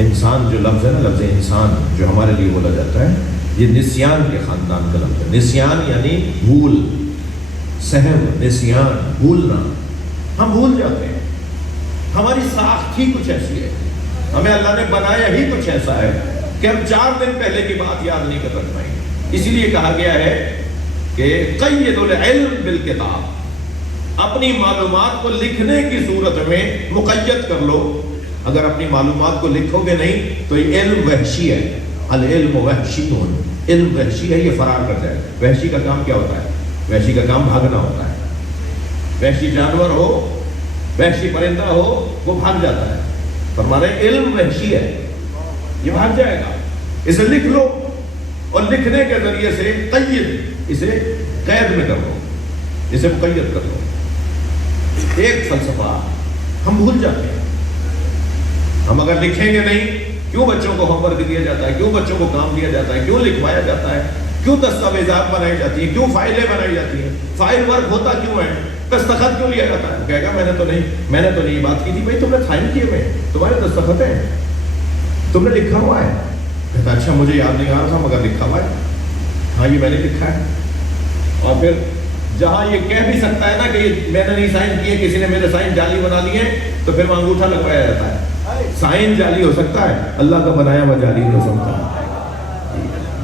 انسان جو لفظ ہے نا، لفظ انسان جو ہمارے لیے بولا جاتا ہے، یہ نسیان کے خاندان کا لفظ ہے۔ نسیان یعنی بھول، سہو، نسیان، بھولنا۔ ہم بھول جاتے ہیں، ہماری ساخت ہی کچھ ایسی ہے، ہمیں اللہ نے بنایا ہی کچھ ایسا ہے کہ ہم 4 دن پہلے کی بات یاد نہیں کر پائیں گے۔ اسی لیے کہا گیا ہے کہ قید العلم بالکتاب، اپنی معلومات کو لکھنے کی صورت میں مقید کر لو۔ اگر اپنی معلومات کو لکھو گے نہیں تو یہ علم وحشی ہے۔ العلم وحشی، علم وحشی ہے، یہ فرار کر جائے۔ وحشی کا کام کیا ہوتا ہے؟ وحشی کا کام بھاگنا ہوتا ہے۔ وحشی جانور ہو، وحشی پرندہ ہو، وہ بھاگ جاتا ہے۔ فرما رہے علم وحشی ہے، یہ بھاگ جائے گا۔ اسے لکھ لو، اور لکھنے کے ذریعے سے قید، اسے قید میں کر لو، اسے مقید کر لو۔ ایک فلسفہ ہم بھول جاتے ہیں۔ ہم اگر لکھیں گے نہیں، کیوں بچوں کو ہوم ورک دیا جاتا ہے، کیوں بچوں کو کام دیا جاتا ہے، کیوں لکھوایا جاتا ہے، کیوں دستاویزات بنائی جاتی ہیں، کیوں فائلیں بنائی جاتی ہیں، فائل ورک ہوتا کیوں ہے، دستخط کیوں لیا جاتا ہے؟ کہے گا میں نے تو نہیں یہ بات کی تھی۔ بھائی تم نے سائن کیے ہوئے، تمہارے دستخط ہیں، تم نے لکھا ہوا ہے؟ کہتا اچھا مجھے یاد نہیں آ رہا تھا مگر لکھا ہوا ہے. ہاں یہ میں نے لکھا ہے. اور پھر جہاں یہ کہہ بھی سکتا ہے نا کہ میں نے نہیں سائن کیے، کسی نے میرے سائن جعلی بنا دیے، تو پھر وہ انگوٹھا لگوایا جاتا ہے. سائن جعلی ہو سکتا ہے، اللہ کا بنایا ہوا جعلی نہیں ہو سکتا.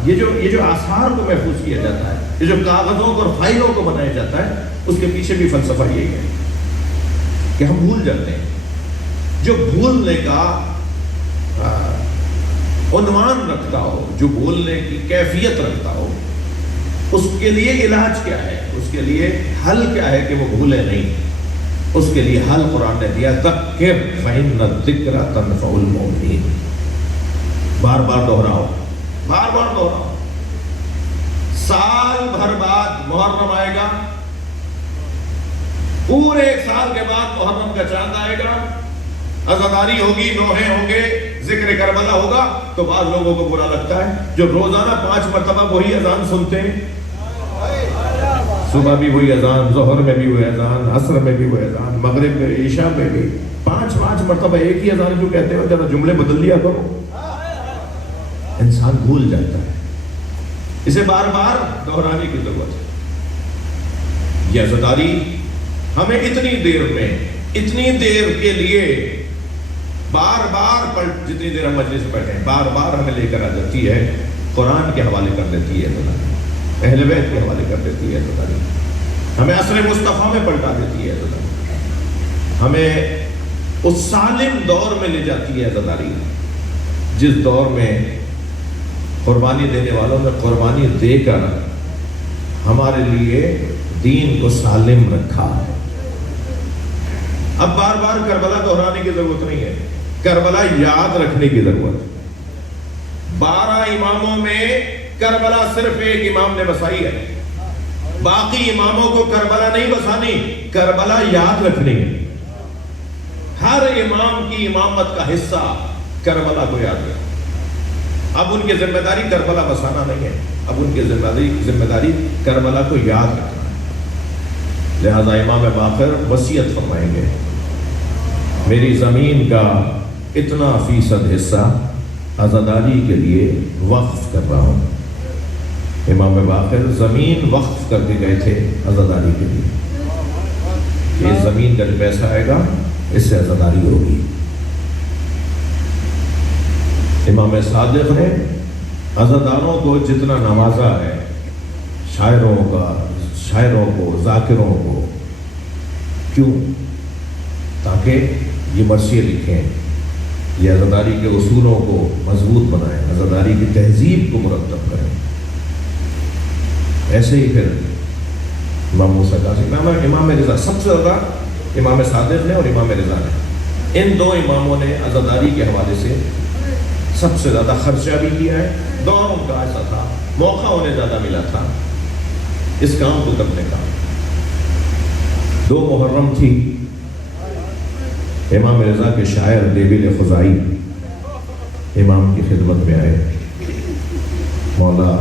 یہ جو آثار کو محفوظ کیا جاتا ہے، یہ جو کاغذوں اور فائلوں کو بنایا جاتا ہے، اس کے پیچھے بھی فلسفہ یہی ہے کہ ہم بھول جاتے ہیں. جو بھولنے کا عنوان رکھتا ہو، جو بھولنے کی کیفیت رکھتا ہو، اس کے لیے علاج کیا ہے، اس کے لیے حل کیا ہے کہ وہ بھولے نہیں. اس کے لیے حل قرآن نے دیا، ذکر فإن الذکر تنفع المؤمنین. بار بار دہراؤ، بار بار دہراؤ. سال بھر بعد محرم آئے گا، پورے ایک سال کے بعد محرم کا چاند آئے گا، عزاداری ہوگی، نوحے ہوں گے، ذکر کربلا ہوگا، تو بعض لوگوں کو برا لگتا ہے جو روزانہ 5 مرتبہ وہی اذان سنتے ہیں. صبح بھی وہی اذان، ظہر میں بھی وہی اذان، عصر میں بھی وہی اذان، مغرب میں، عشاء میں بھی 5 مرتبہ ایک ہی اذان کیوں کہتے ہیں؟ ذرا جملے بدل لیا کرو. انسان بھول جاتا ہے. اسے بار بار دہرانے کی ضرورت ہے. یہ عزاداری ہمیں اتنی دیر کے لیے بار بار جتنی دیر ہم مجلس میں بیٹھے ہیں، بار بار ہمیں لے کر آ جاتی ہے، قرآن کے حوالے کر دیتی ہے، اہل بیت کے حوالے کر دیتی ہے، ہمیں عصر مصطفیٰ میں پلٹا دیتی ہے، ہمیں اس سالم دور میں لے جاتی ہے عزاداری، جس دور میں قربانی دینے والوں نے قربانی دے کر ہمارے لیے دین کو سالم رکھا. اب بار بار کربلا دہرانے کی ضرورت نہیں ہے، کربلا یاد رکھنے کی ضرورت ہے. 12 اماموں میں کربلا صرف ایک امام نے بسائی ہے، باقی اماموں کو کربلا نہیں بسانی، کربلا یاد رکھنی ہے. ہر امام کی امامت کا حصہ کربلا کو یاد رکھنا. اب ان کی ذمہ داری کربلا بسانا نہیں ہے، اب ان کی ذمہ داری کربلا کو یاد رکھنا ہے. لہذا امام باقر وصیت فرمائیں گے، میری زمین کا اتنا فیصد حصہ عزاداری کے لیے وقف کر رہا ہوں. امام باقر زمین وقف کر کے گئے تھے عزاداری کے لیے. یہ زمین کا جو پیسہ آئے گا اس سے عزاداری ہوگی. امام صادق نے عزاداروں کو جتنا نوازا ہے، شاعروں کو، ذاکروں کو، کیوں؟ تاکہ یہ مرثیے لکھیں، یہ عزاداری کے اصولوں کو مضبوط بنائیں، عزاداری کی تہذیب کو مرتب کریں. ایسے ہی پھر امام موسیٰ کاظم، امام رضا، سب سے زیادہ امام صادق نے اور امام رضا نے، ان 2 اماموں نے عزاداری کے حوالے سے سب سے زیادہ خرچہ بھی کیا ہے. دور ان کا ایسا تھا، موقع انہیں زیادہ ملا تھا اس کام کو کرنے کا. 2 محرم تھی، امام رضا کے شاعر دیبل خزائی امام کی خدمت میں آئے، مولا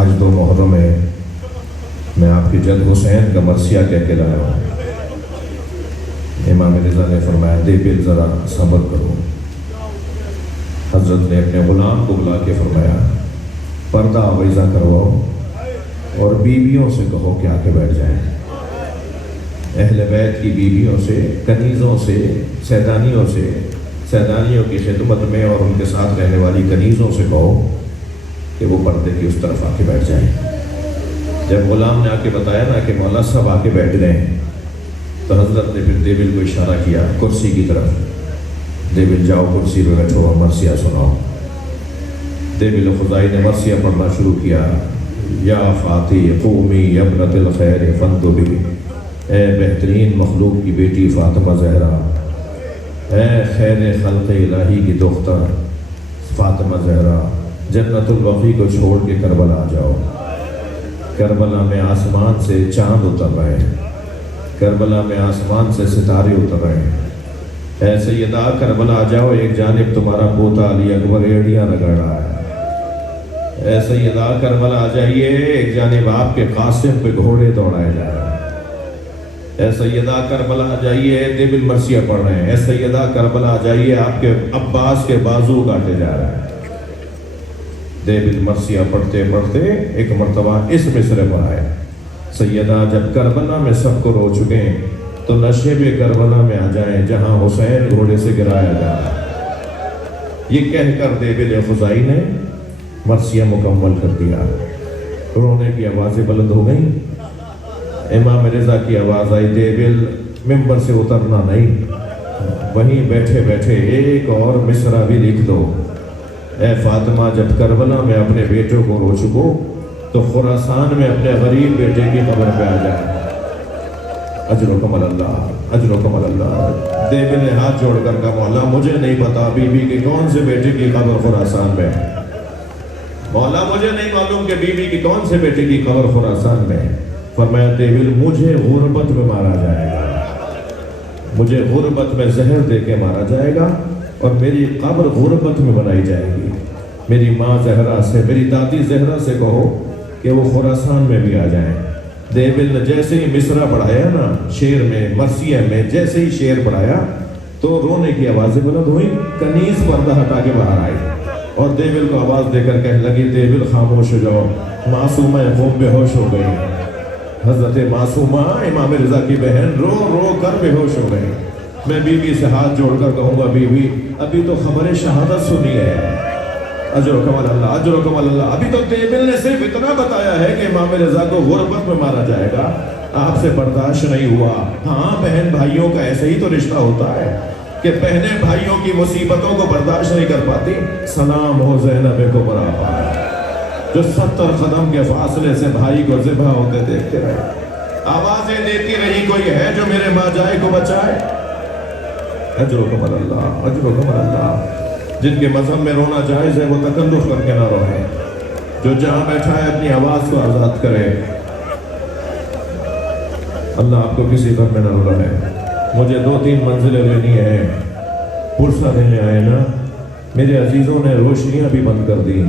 آج 2 محرم ہے، میں آپ کی جد حسین کا مرثیہ کہہ کے لایا ہوں. امام رضا نے فرمایا دیبل ذرا صبر کرو. حضرت نے اپنے غلام کو بلا کے فرمایا پردہ آویزہ کرواؤ اور بیویوں سے کہو کہ آ کے بیٹھ جائیں. اہل بیت کی بیویوں سے، کنیزوں سے، سیدانیوں کی خدمت میں اور ان کے ساتھ رہنے والی کنیزوں سے کہو کہ وہ پردے کی اس طرف آ کے بیٹھ جائیں. جب غلام نے آ کے بتایا نا کہ مولا سب آ کے بیٹھ گئے، تو حضرت نے پھر دیبل کو اشارہ کیا کرسی کی طرف. دیبل جاؤ کرسی پہ بیٹھو اور مرثیہ سناؤ. دیبل خزائی نے مرثیہ پڑھنا شروع کیا. یا فاتح قومی ابنت الخیر فانتبی، اے بہترین مخلوق کی بیٹی فاطمہ زہرا، اے خیر خلق الہی کی دختر فاطمہ زہرا، جنت البقیع کو چھوڑ کے کربلا آ جاؤ. کربلا میں آسمان سے چاند اتر رہے ہیں، کربلا میں آسمان سے ستارے اتر رہے ہیں. اے سیدہ کربلا آ جاؤ، ایک جانب تمہارا پوتا علی اکبر ایڑیاں رگڑ رہا ہے. اے سیدہ کربلا آ جائیے، ایک جانب آپ کے قاسم پہ گھوڑے دوڑائے جا رہے ہیں. اے سیدہ کربلا جائیے، دیب المرثیہ پڑھ رہے ہیں، اے سیدہ کربلا جائیے، آپ کے عباس کے بازو کاٹے جا رہا ہے۔ دیب المرثیہ پڑھتے پڑھتے ایک مرتبہ اس مصرے پر آئے، سیدہ جب کربلا میں سب کو رو چکے تو نشیب کربلا میں آ جائیں جہاں حسین گھوڑے سے گرایا جا رہا ہے۔ یہ کہہ کر دیب خزائی نے مرثیہ مکمل کر دیا۔ رونے کی آوازیں بلند ہو گئیں، امام رضا کی آواز آئی، دیبل ممبر سے اترنا نہیں، وہیں بیٹھے بیٹھے ایک اور مصرع بھی لکھ دو، اے فاطمہ جب کربلا میں اپنے بیٹوں کو رو چکو تو خراسان میں اپنے غریب بیٹے کی قبر پہ آ جائے۔ اجرکم اللہ، اجرکم اللہ۔ دیبل نے ہاتھ جوڑ کر کہا، مولا مجھے نہیں پتا بی بی کی کون سے بیٹے کی قبر خراسان میں ہے، مولا مجھے نہیں معلوم کہ بی بی کی کون سے بیٹے کی قبر خراسان میں ہے۔ فرمایا دیبل مجھے غربت میں مارا جائے گا، مجھے غربت میں زہر دے کے مارا جائے گا اور میری قبر غربت میں بنائی جائے گی۔ میری ماں زہرا سے، میری دادی زہرا سے کہو کہ وہ خراسان میں بھی آ جائیں۔ دیبل نے جیسے ہی مصرع پڑھایا نا شعر میں، مرثیہ میں جیسے ہی شعر پڑھایا تو رونے کی آوازیں بلند ہوئی، کنیز پردہ ہٹا کے باہر آئی اور دیبل کو آواز دے کر کہنے لگی، دیبل خاموش ہو جاؤ، معصومہ قوم بے ہوش ہو گئی۔ حضرت معصومہ امام رضا کی بہن رو رو کر بے ہوش ہو گئی۔ میں بی بی سے ہاتھ جوڑ کر کہوں گا، بی بی ابھی تو خبر شہادت سنی ہے، اجرکم اللہ، اجرکم اللہ۔ ابھی تو دیبل نے صرف اتنا بتایا ہے کہ امام رضا کو غربت میں مارا جائے گا، آپ سے برداشت نہیں ہوا۔ ہاں بہن بھائیوں کا ایسے ہی تو رشتہ ہوتا ہے کہ بہنیں بھائیوں کی مصیبتوں کو برداشت نہیں کر پاتی۔ سلام ہو زینب کبریٰ پر جو 70 قدم کے فاصلے سے بھائی کو ذبح ہوتے دیکھتے رہے، آوازیں دیتی رہی، کوئی ہے جو میرے ماں جائے کو بچائے۔ اجرکم اللہ، اجرکم اللہ۔ جن کے مذہب میں رونا جائز ہے وہ تکلف کر کے نہ روئے، جو جہاں بیٹھا ہے اپنی آواز کو آزاد کرے۔ اللہ آپ کو کسی غم میں نہ رلائے۔ مجھے 2-3 منزلیں لینی ہیں، پرسہ دینے آئے نا، میرے عزیزوں نے روشنیاں بھی بند کر دی۔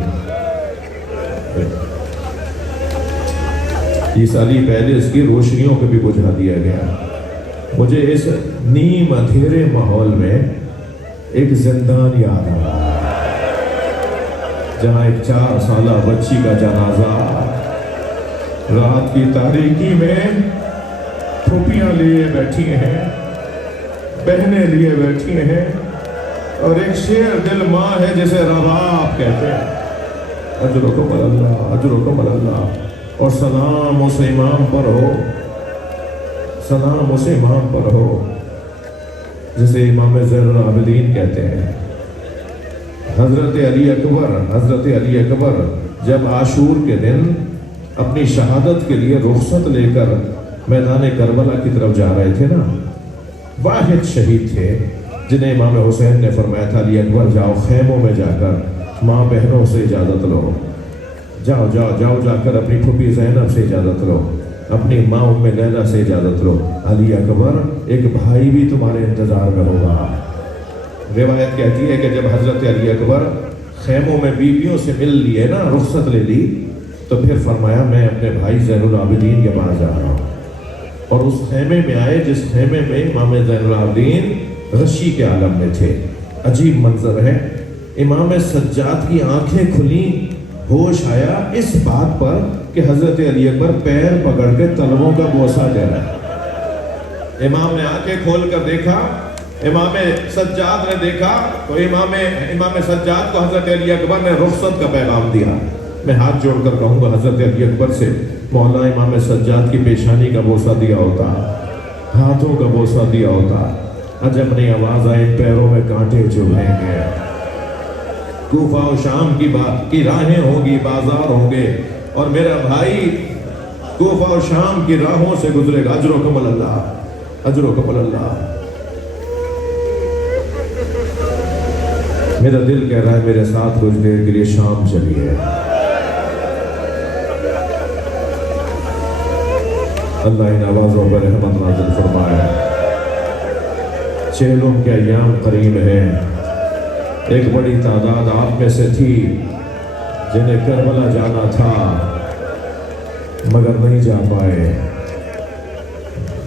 30 سال پہلے اس کی روشنیوں کو بھی بجھا دیا گیا۔ مجھے اس نیم اندھیرے ماحول میں ایک زندان یاد آیا جہاں ایک 4 سالہ بچی کا جنازہ رات کی تاریکی میں پھوپیاں لیے بیٹھی ہیں، بہنیں لیے بیٹھی ہیں، اور ایک شیر دل ماں ہے جسے رباب کہتے ہیں۔ اجرکم اللہ، اجرکم اللہ۔ اور سلام اس امام پر ہو، سلام اس امام پر ہو جسے امام زین العابدین کہتے ہیں۔ حضرت علی اکبر، حضرت علی اکبر جب عاشور کے دن اپنی شہادت کے لیے رخصت لے کر میدان کربلا کی طرف جا رہے تھے نا، واحد شہید تھے جنہیں امام حسین نے فرمایا تھا، علی اکبر جاؤ خیموں میں جا کر ماں بہنوں سے اجازت لو، جاؤ جاؤ جاؤ جا کر اپنی پھوپھی زینب سے اجازت لو، اپنی ماں ام لیلہ سے اجازت لو، علی اکبر ایک بھائی بھی تمہارے انتظار میں ہوگا۔ روایت کہتی ہے کہ جب حضرت علی اکبر خیموں میں بیویوں سے مل لیے نا، رخصت لے لی، تو پھر فرمایا میں اپنے بھائی زین العابدین کے پاس جا رہا ہوں، اور اس خیمے میں آئے جس خیمے میں امام زین العابدین غشی کے عالم میں تھے۔ عجیب منظر ہے، امام سجاد کی آنکھیں کھلیں، ہوش آیا اس بات پر کہ حضرت علی اکبر پیر پکڑ کے طلبوں کا بوسہ دے رہا ہے۔ امام نے آنکھیں کھول کر دیکھا، امام سجاد نے دیکھا تو امام سجاد کو حضرت علی اکبر نے رخصت کا پیغام دیا۔ میں ہاتھ جوڑ کر کہوں گا حضرت علی اکبر سے، مولا امام سجاد کی پیشانی کا بوسہ دیا ہوتا، ہاتھوں کا بوسہ دیا ہوتا، عجب نہیں آواز آئے پیروں میں کانٹے چبھیں گے، کوفہ و شام کی راہیں ہوں گی، بازار ہوں گے، اور میرا بھائی کوفہ و شام کی راہوں سے گزرے گا۔ اجرکم اللہ، اجرکم اللہ۔ میرا دل کہہ رہا ہے میرے ساتھ کچھ دیر کے لیے شام چلیے۔ اللہ ان آوازوں پر رحمت نازل فرمائے۔ چہلم کے ایام قریب ہیں، ایک بڑی تعداد آپ میں سے تھی جنہیں کربلا جانا تھا مگر نہیں جا پائے۔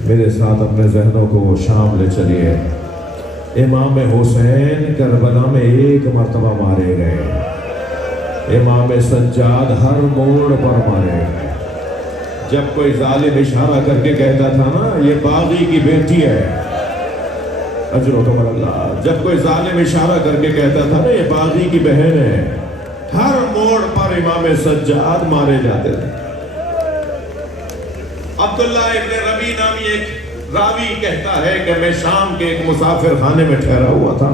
میرے ساتھ اپنے ذہنوں کو شام لے چلیے. امام حسین کربلا میں ایک مرتبہ مارے گئے. امام سجاد ہر موڑ پر مارے گئے. جب کوئی ظالم اشارہ کر کے کہتا تھا نا یہ باغی کی بیٹی ہے، اجرکم اللہ، جب کوئی ظالم اشارہ کر کے کہتا تھا نا یہ باغی کی بہن ہے، ہر موڑ پر امام سجاد مارے جاتے تھے. عبداللہ ابن ربیع نامی ایک راوی کہتا ہے کہ میں شام کے ایک مسافر خانے میں ٹھہرا ہوا تھا.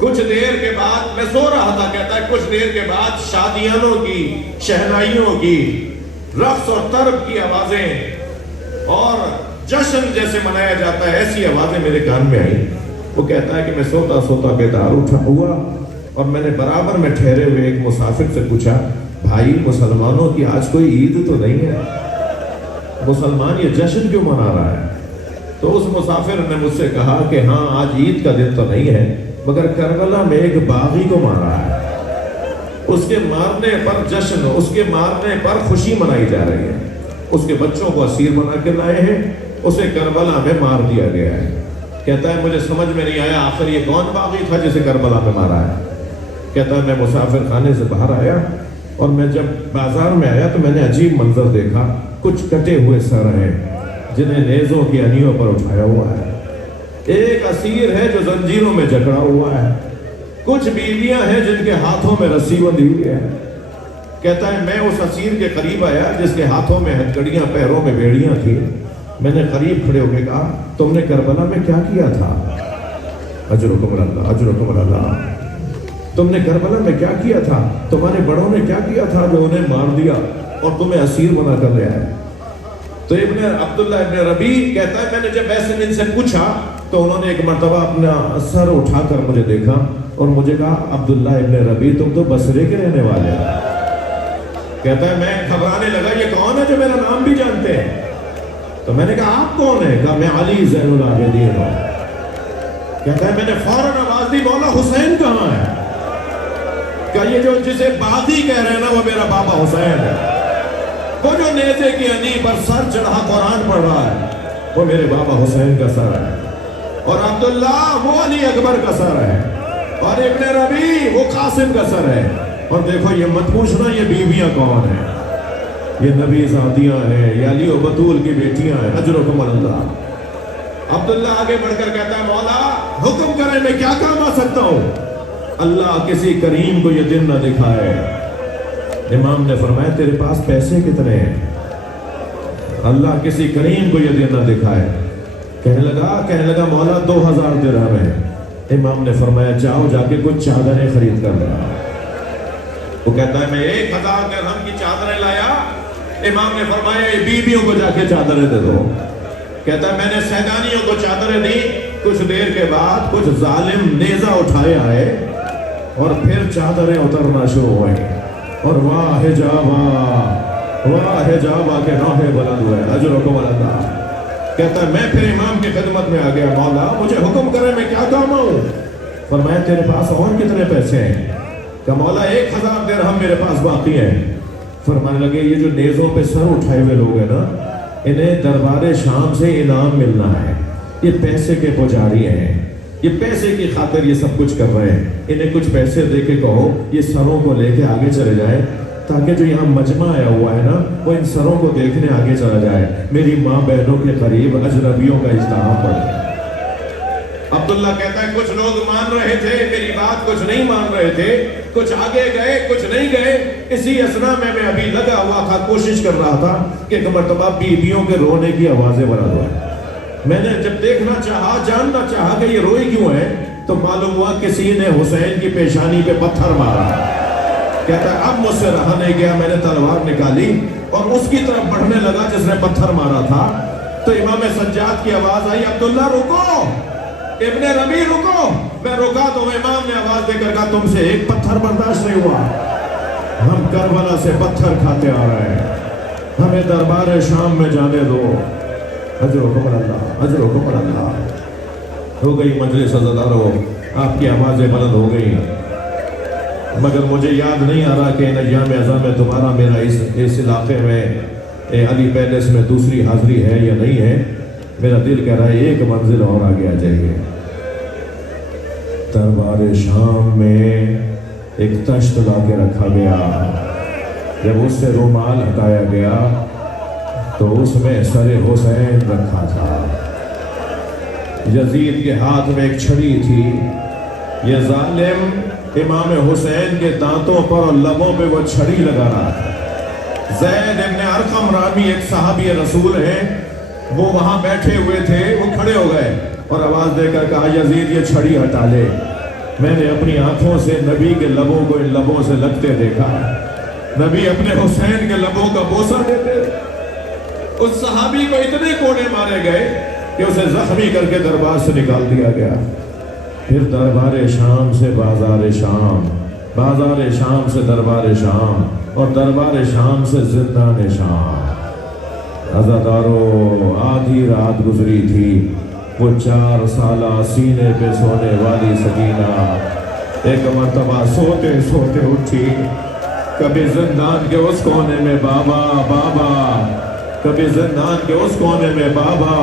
کچھ دیر کے بعد میں سو رہا تھا، کہتا ہے کچھ دیر کے بعد شادیانوں کی، شہنائیوں کی، رقص اور طرب کی آوازیں اور جشن جیسے منایا جاتا ہے ایسی آوازیں میرے کان میں آئی. وہ کہتا ہے کہ میں سوتا سوتا بیدار اٹھا ہوا اور میں نے برابر میں ٹھہرے ہوئے ایک مسافر سے پوچھا، بھائی مسلمانوں کی آج کوئی عید تو نہیں ہے؟ مسلمان یہ جشن کیوں منا رہا ہے؟ تو اس مسافر نے مجھ سے کہا کہ ہاں آج عید کا دن تو نہیں ہے، مگر کربلا میں ایک باغی کو مارا ہے، اس کے مارنے پر جشن، اس کے مارنے پر خوشی منائی جا رہی ہے. اس کے بچوں کو اسیر بنا کے لائے ہیں، اسے کربلا میں مار دیا گیا ہے. کہتا ہے مجھے سمجھ میں نہیں آیا آخر یہ کون باغی تھا جسے کربلا میں مارا ہے. کہتا ہے میں مسافر خانے سے باہر آیا اور میں جب بازار میں آیا تو میں نے عجیب منظر دیکھا. کچھ کٹے ہوئے سر ہیں جنہیں نیزوں کی انیوں پر اٹھایا ہوا ہے. ایک اسیر ہے جو زنجیروں میں جکڑا ہوا ہے. کچھ بیویاں ہیں جن کے ہاتھوں میں رسی بندھی ہوئی ہے. کہتا ہے میں اس اسیر کے قریب آیا جس کے ہاتھوں میں ہتھکڑیاں، پیروں میں بیڑیاں تھیں. میں نے قریب کھڑے ہو کے کہا تم نے کربلا میں کیا کیا تھا؟ اجرکم اللہ، اجرکم اللہ، تم نے کربلا میں کیا کیا تھا؟ تمہارے بڑوں نے کیا کیا تھا جو انہیں مار دیا اور تمہیں اسیر بنا کر لے آئے؟ تو عبداللہ ابن ربیع کہتا ہے میں نے جب ایسے ان سے پوچھا تو انہوں نے ایک مرتبہ اپنا سر اٹھا کر مجھے دیکھا اور مجھے کہا عبداللہ ابن ربیع تم تو بصرے کے رہنے والے ہیں. کہتا ہے میں گھبرانے لگا یہ کون ہے جو میرا نام بھی جانتے ہیں؟ تو میں نے کہا آپ کون ہیں؟ کہا میں علی زین العابدین ہوں. کہتا ہے میں نے فوراً آواز دی مولا حسین کہاں ہے؟ کہ یہ جو جسے باغی کہہ رہے ہیں نا وہ میرا بابا حسین ہے. وہ جو نیزے کی انی پر سر چڑھا قرآن پڑھ رہا ہے وہ میرے بابا حسین کا سر ہے. اور عبداللہ وہ علی اکبر کا سر ہے. اور ابن ربیع وہ قاسم کا سر ہے. اور دیکھو یہ مت پوچھنا یہ بیویاں کون ہیں، یہ نبی زادیاں ہیں، یہ علی و بطول کی بیٹیاں ہیں. اجرکم اللہ. عبداللہ آگے بڑھ کر کہتا ہے مولا حکم کریں میں کیا کام آ سکتا ہوں؟ اللہ کسی کریم کو یہ دن نہ دکھائے. امام نے فرمایا تیرے پاس پیسے کتنے ہیں؟ اللہ کسی کریم کو یہ دن نہ دکھائے. کہنے لگا مولا 2000 درہم ہے. امام نے فرمایا جاؤ جا کے کچھ چادریں خرید کر لا. وہ کہتا ہے میں 1000 درہم کی چادریں لایا. امام نے فرمایا یہ بیویوں کو جا کے چادریں دے دو. کہتا ہے میں نے سیدانیوں کو چادریں دی. کچھ دیر کے بعد کچھ ظالم نیزہ اٹھائے آئے اور پھر چادریں اترنا شروع ہوئیں. اور واہ جابا کے نوحے بلند ہوئے. اجرکم اللہ. کہتا ہے میں پھر امام کی خدمت میں آ گیا مولا مجھے حکم کرے میں کیا کام آؤں؟ فرمایا تیرے پاس اور کتنے پیسے ہیں؟ کہ مولا 1000 درہم میرے پاس باقی ہیں. فرمانے لگے یہ جو نیزوں پہ سر اٹھائے ہوئے لوگ ہیں نا انہیں دربار شام سے انعام ملنا ہے. یہ پیسے کے پجاری ہیں، یہ پیسے کی خاطر یہ سب کچھ کر رہے ہیں. انہیں کچھ پیسے دے کے کہو یہ سروں کو لے کے آگے چلے جائیں تاکہ جو یہاں مجمع آیا ہوا ہے نا وہ ان سروں کو دیکھنے آگے چلا جائے. میری ماں بہنوں کے قریب اجنبیوں کا اجتماع پڑے. عبداللہ کہتا ہے کچھ لوگ مان رہے تھے میری بات، کچھ نہیں مان رہے تھے، کچھ آگے گئے کچھ نہیں گئے. اسی اثنا میں ابھی لگا ہوا تھا، کوشش کر رہا تھا کہ ایک مرتبہ بیویوں کے رونے کی آوازیں بنا دوں. میں نے جب دیکھنا چاہا، جاننا چاہا کہ یہ روئی کیوں ہے تو معلوم ہوا کسی نے حسین کی پیشانی پہ پتھر مارا. کہتا ہے اب مجھ سے رہا نہیں گیا، میں نے تلوار نکالی اور اس کی طرف بڑھنے لگا جس نے پتھر مارا تھا. تو امام سجاد کی آواز آئی عبداللہ رکو، ابن ربیع رکو. میں رکا تو امام نے آواز دے کر کہا تم سے ایک پتھر برداشت نہیں ہوا، ہم کربلا سے پتھر کھاتے آ رہے ہیں، ہمیں دربار شام میں جانے دو. اجرکم اللہ، اجرکم اللہ. ہو گئی مجلس عزادارو، آپ کی آوازیں بلند ہو گئی، مگر مجھے یاد نہیں آ رہا کہ ان ایام اعظم میں دوبارہ میرا اس علاقے میں علی پیلس میں دوسری حاضری ہے یا نہیں ہے؟ میرا دل کہہ رہا ہے ایک منزل اور آگے آ جائیے۔ دربار شام میں ایک تشت لا کے رکھا گیا، جب اس سے رومال ہٹایا گیا تو اس میں سر حسین رکھا تھا۔ یزید کے ہاتھ میں ایک چھڑی تھی، یہ ظالم امام حسین کے دانتوں پر اور لبوں پہ وہ چھڑی لگا رہا تھا۔ زید ابن ارقم رامی ایک صحابی رسول ہیں، وہ وہاں بیٹھے ہوئے تھے، وہ کھڑے ہو گئے اور آواز دے کر کہا یزید یہ چھڑی ہٹا لے، میں نے اپنی آنکھوں سے نبی کے لبوں کو ان لبوں سے لگتے دیکھا، نبی اپنے حسین کے لبوں کا بوسہ دیتے۔ اس صحابی کو اتنے کوڑے مارے گئے کہ اسے زخمی کر کے دربار سے نکال دیا گیا۔ پھر دربار شام سے بازار شام، بازار شام سے دربار شام، اور دربار شام سے زندان شام۔ عزادارو، آدھی رات گزری تھی، وہ 4 سالہ سینے پہ سونے والی سکینہ ایک مرتبہ سوتے سوتے اٹھی، کبھی زندان کے اس کونے میں بابا بابا، کبھی زندان کے اس کونے میں بابا،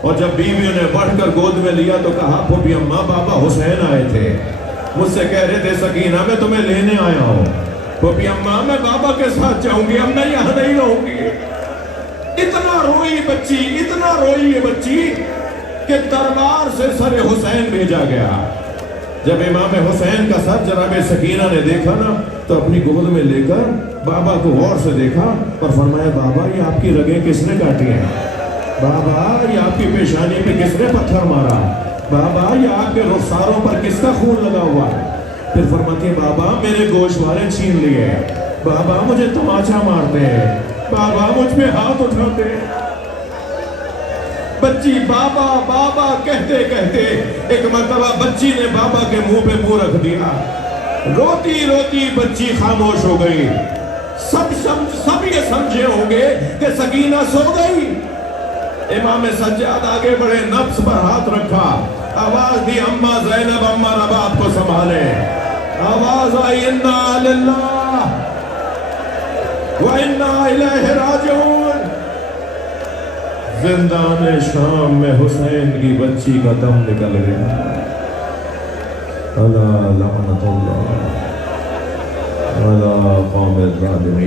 اور جب بیویوں نے بڑھ کر گود میں لیا تو کہا پھوپھی اماں بابا حسین آئے تھے، مجھ سے کہہ رہے تھے سکینہ میں تمہیں لینے آیا ہوں۔ پھوپھی اماں میں بابا کے ساتھ جاؤں گی، اب میں یہاں نہیں رہوں گی۔ اتنا روئی بچی، اتنا روئی یہ بچی کہ دربار سے سر حسین بھیجا گیا۔ جب امام حسین کا سر جناب سکینہ نے دیکھا نا تو اپنی گود میں لے کر بابا کو غور سے دیکھا اور فرمایا بابا یہ آپ کی رگیں کس نے کاٹی ہیں؟ بابا یہ آپ کی پیشانی پہ کس نے پتھر مارا؟ بابا یہ آپ کے رخساروں پر کس کا خون لگا ہوا ہے؟ پھر فرماتے ہیں بابا میرے گوشوارے چھین لیے، بابا مجھے تماچا مارتے ہیں، بابا مجھ پہ ہاتھ اٹھاتے ہیں۔ بچی بابا بابا کہتے کہتے ایک مرتبہ بچی نے بابا کے منہ پہ منہ رکھ دیا، روتی روتی بچی خاموش ہو گئی۔ سب یہ سمجھے ہوں گے کہ سکینہ سو گئی۔ امام سجاد آگے بڑھے، نفس پر ہاتھ رکھا، آواز دی اماں زینب اماں رباب کو سنبھالے، آواز آئی انا للہ وَإِنَّا إِلَيْهِ رَاجِعُونَ۔ زندان شام میں حسین کی بچی کا دم نکل گیا۔ اللہ لعنت اللہ علی قوم الظالمین۔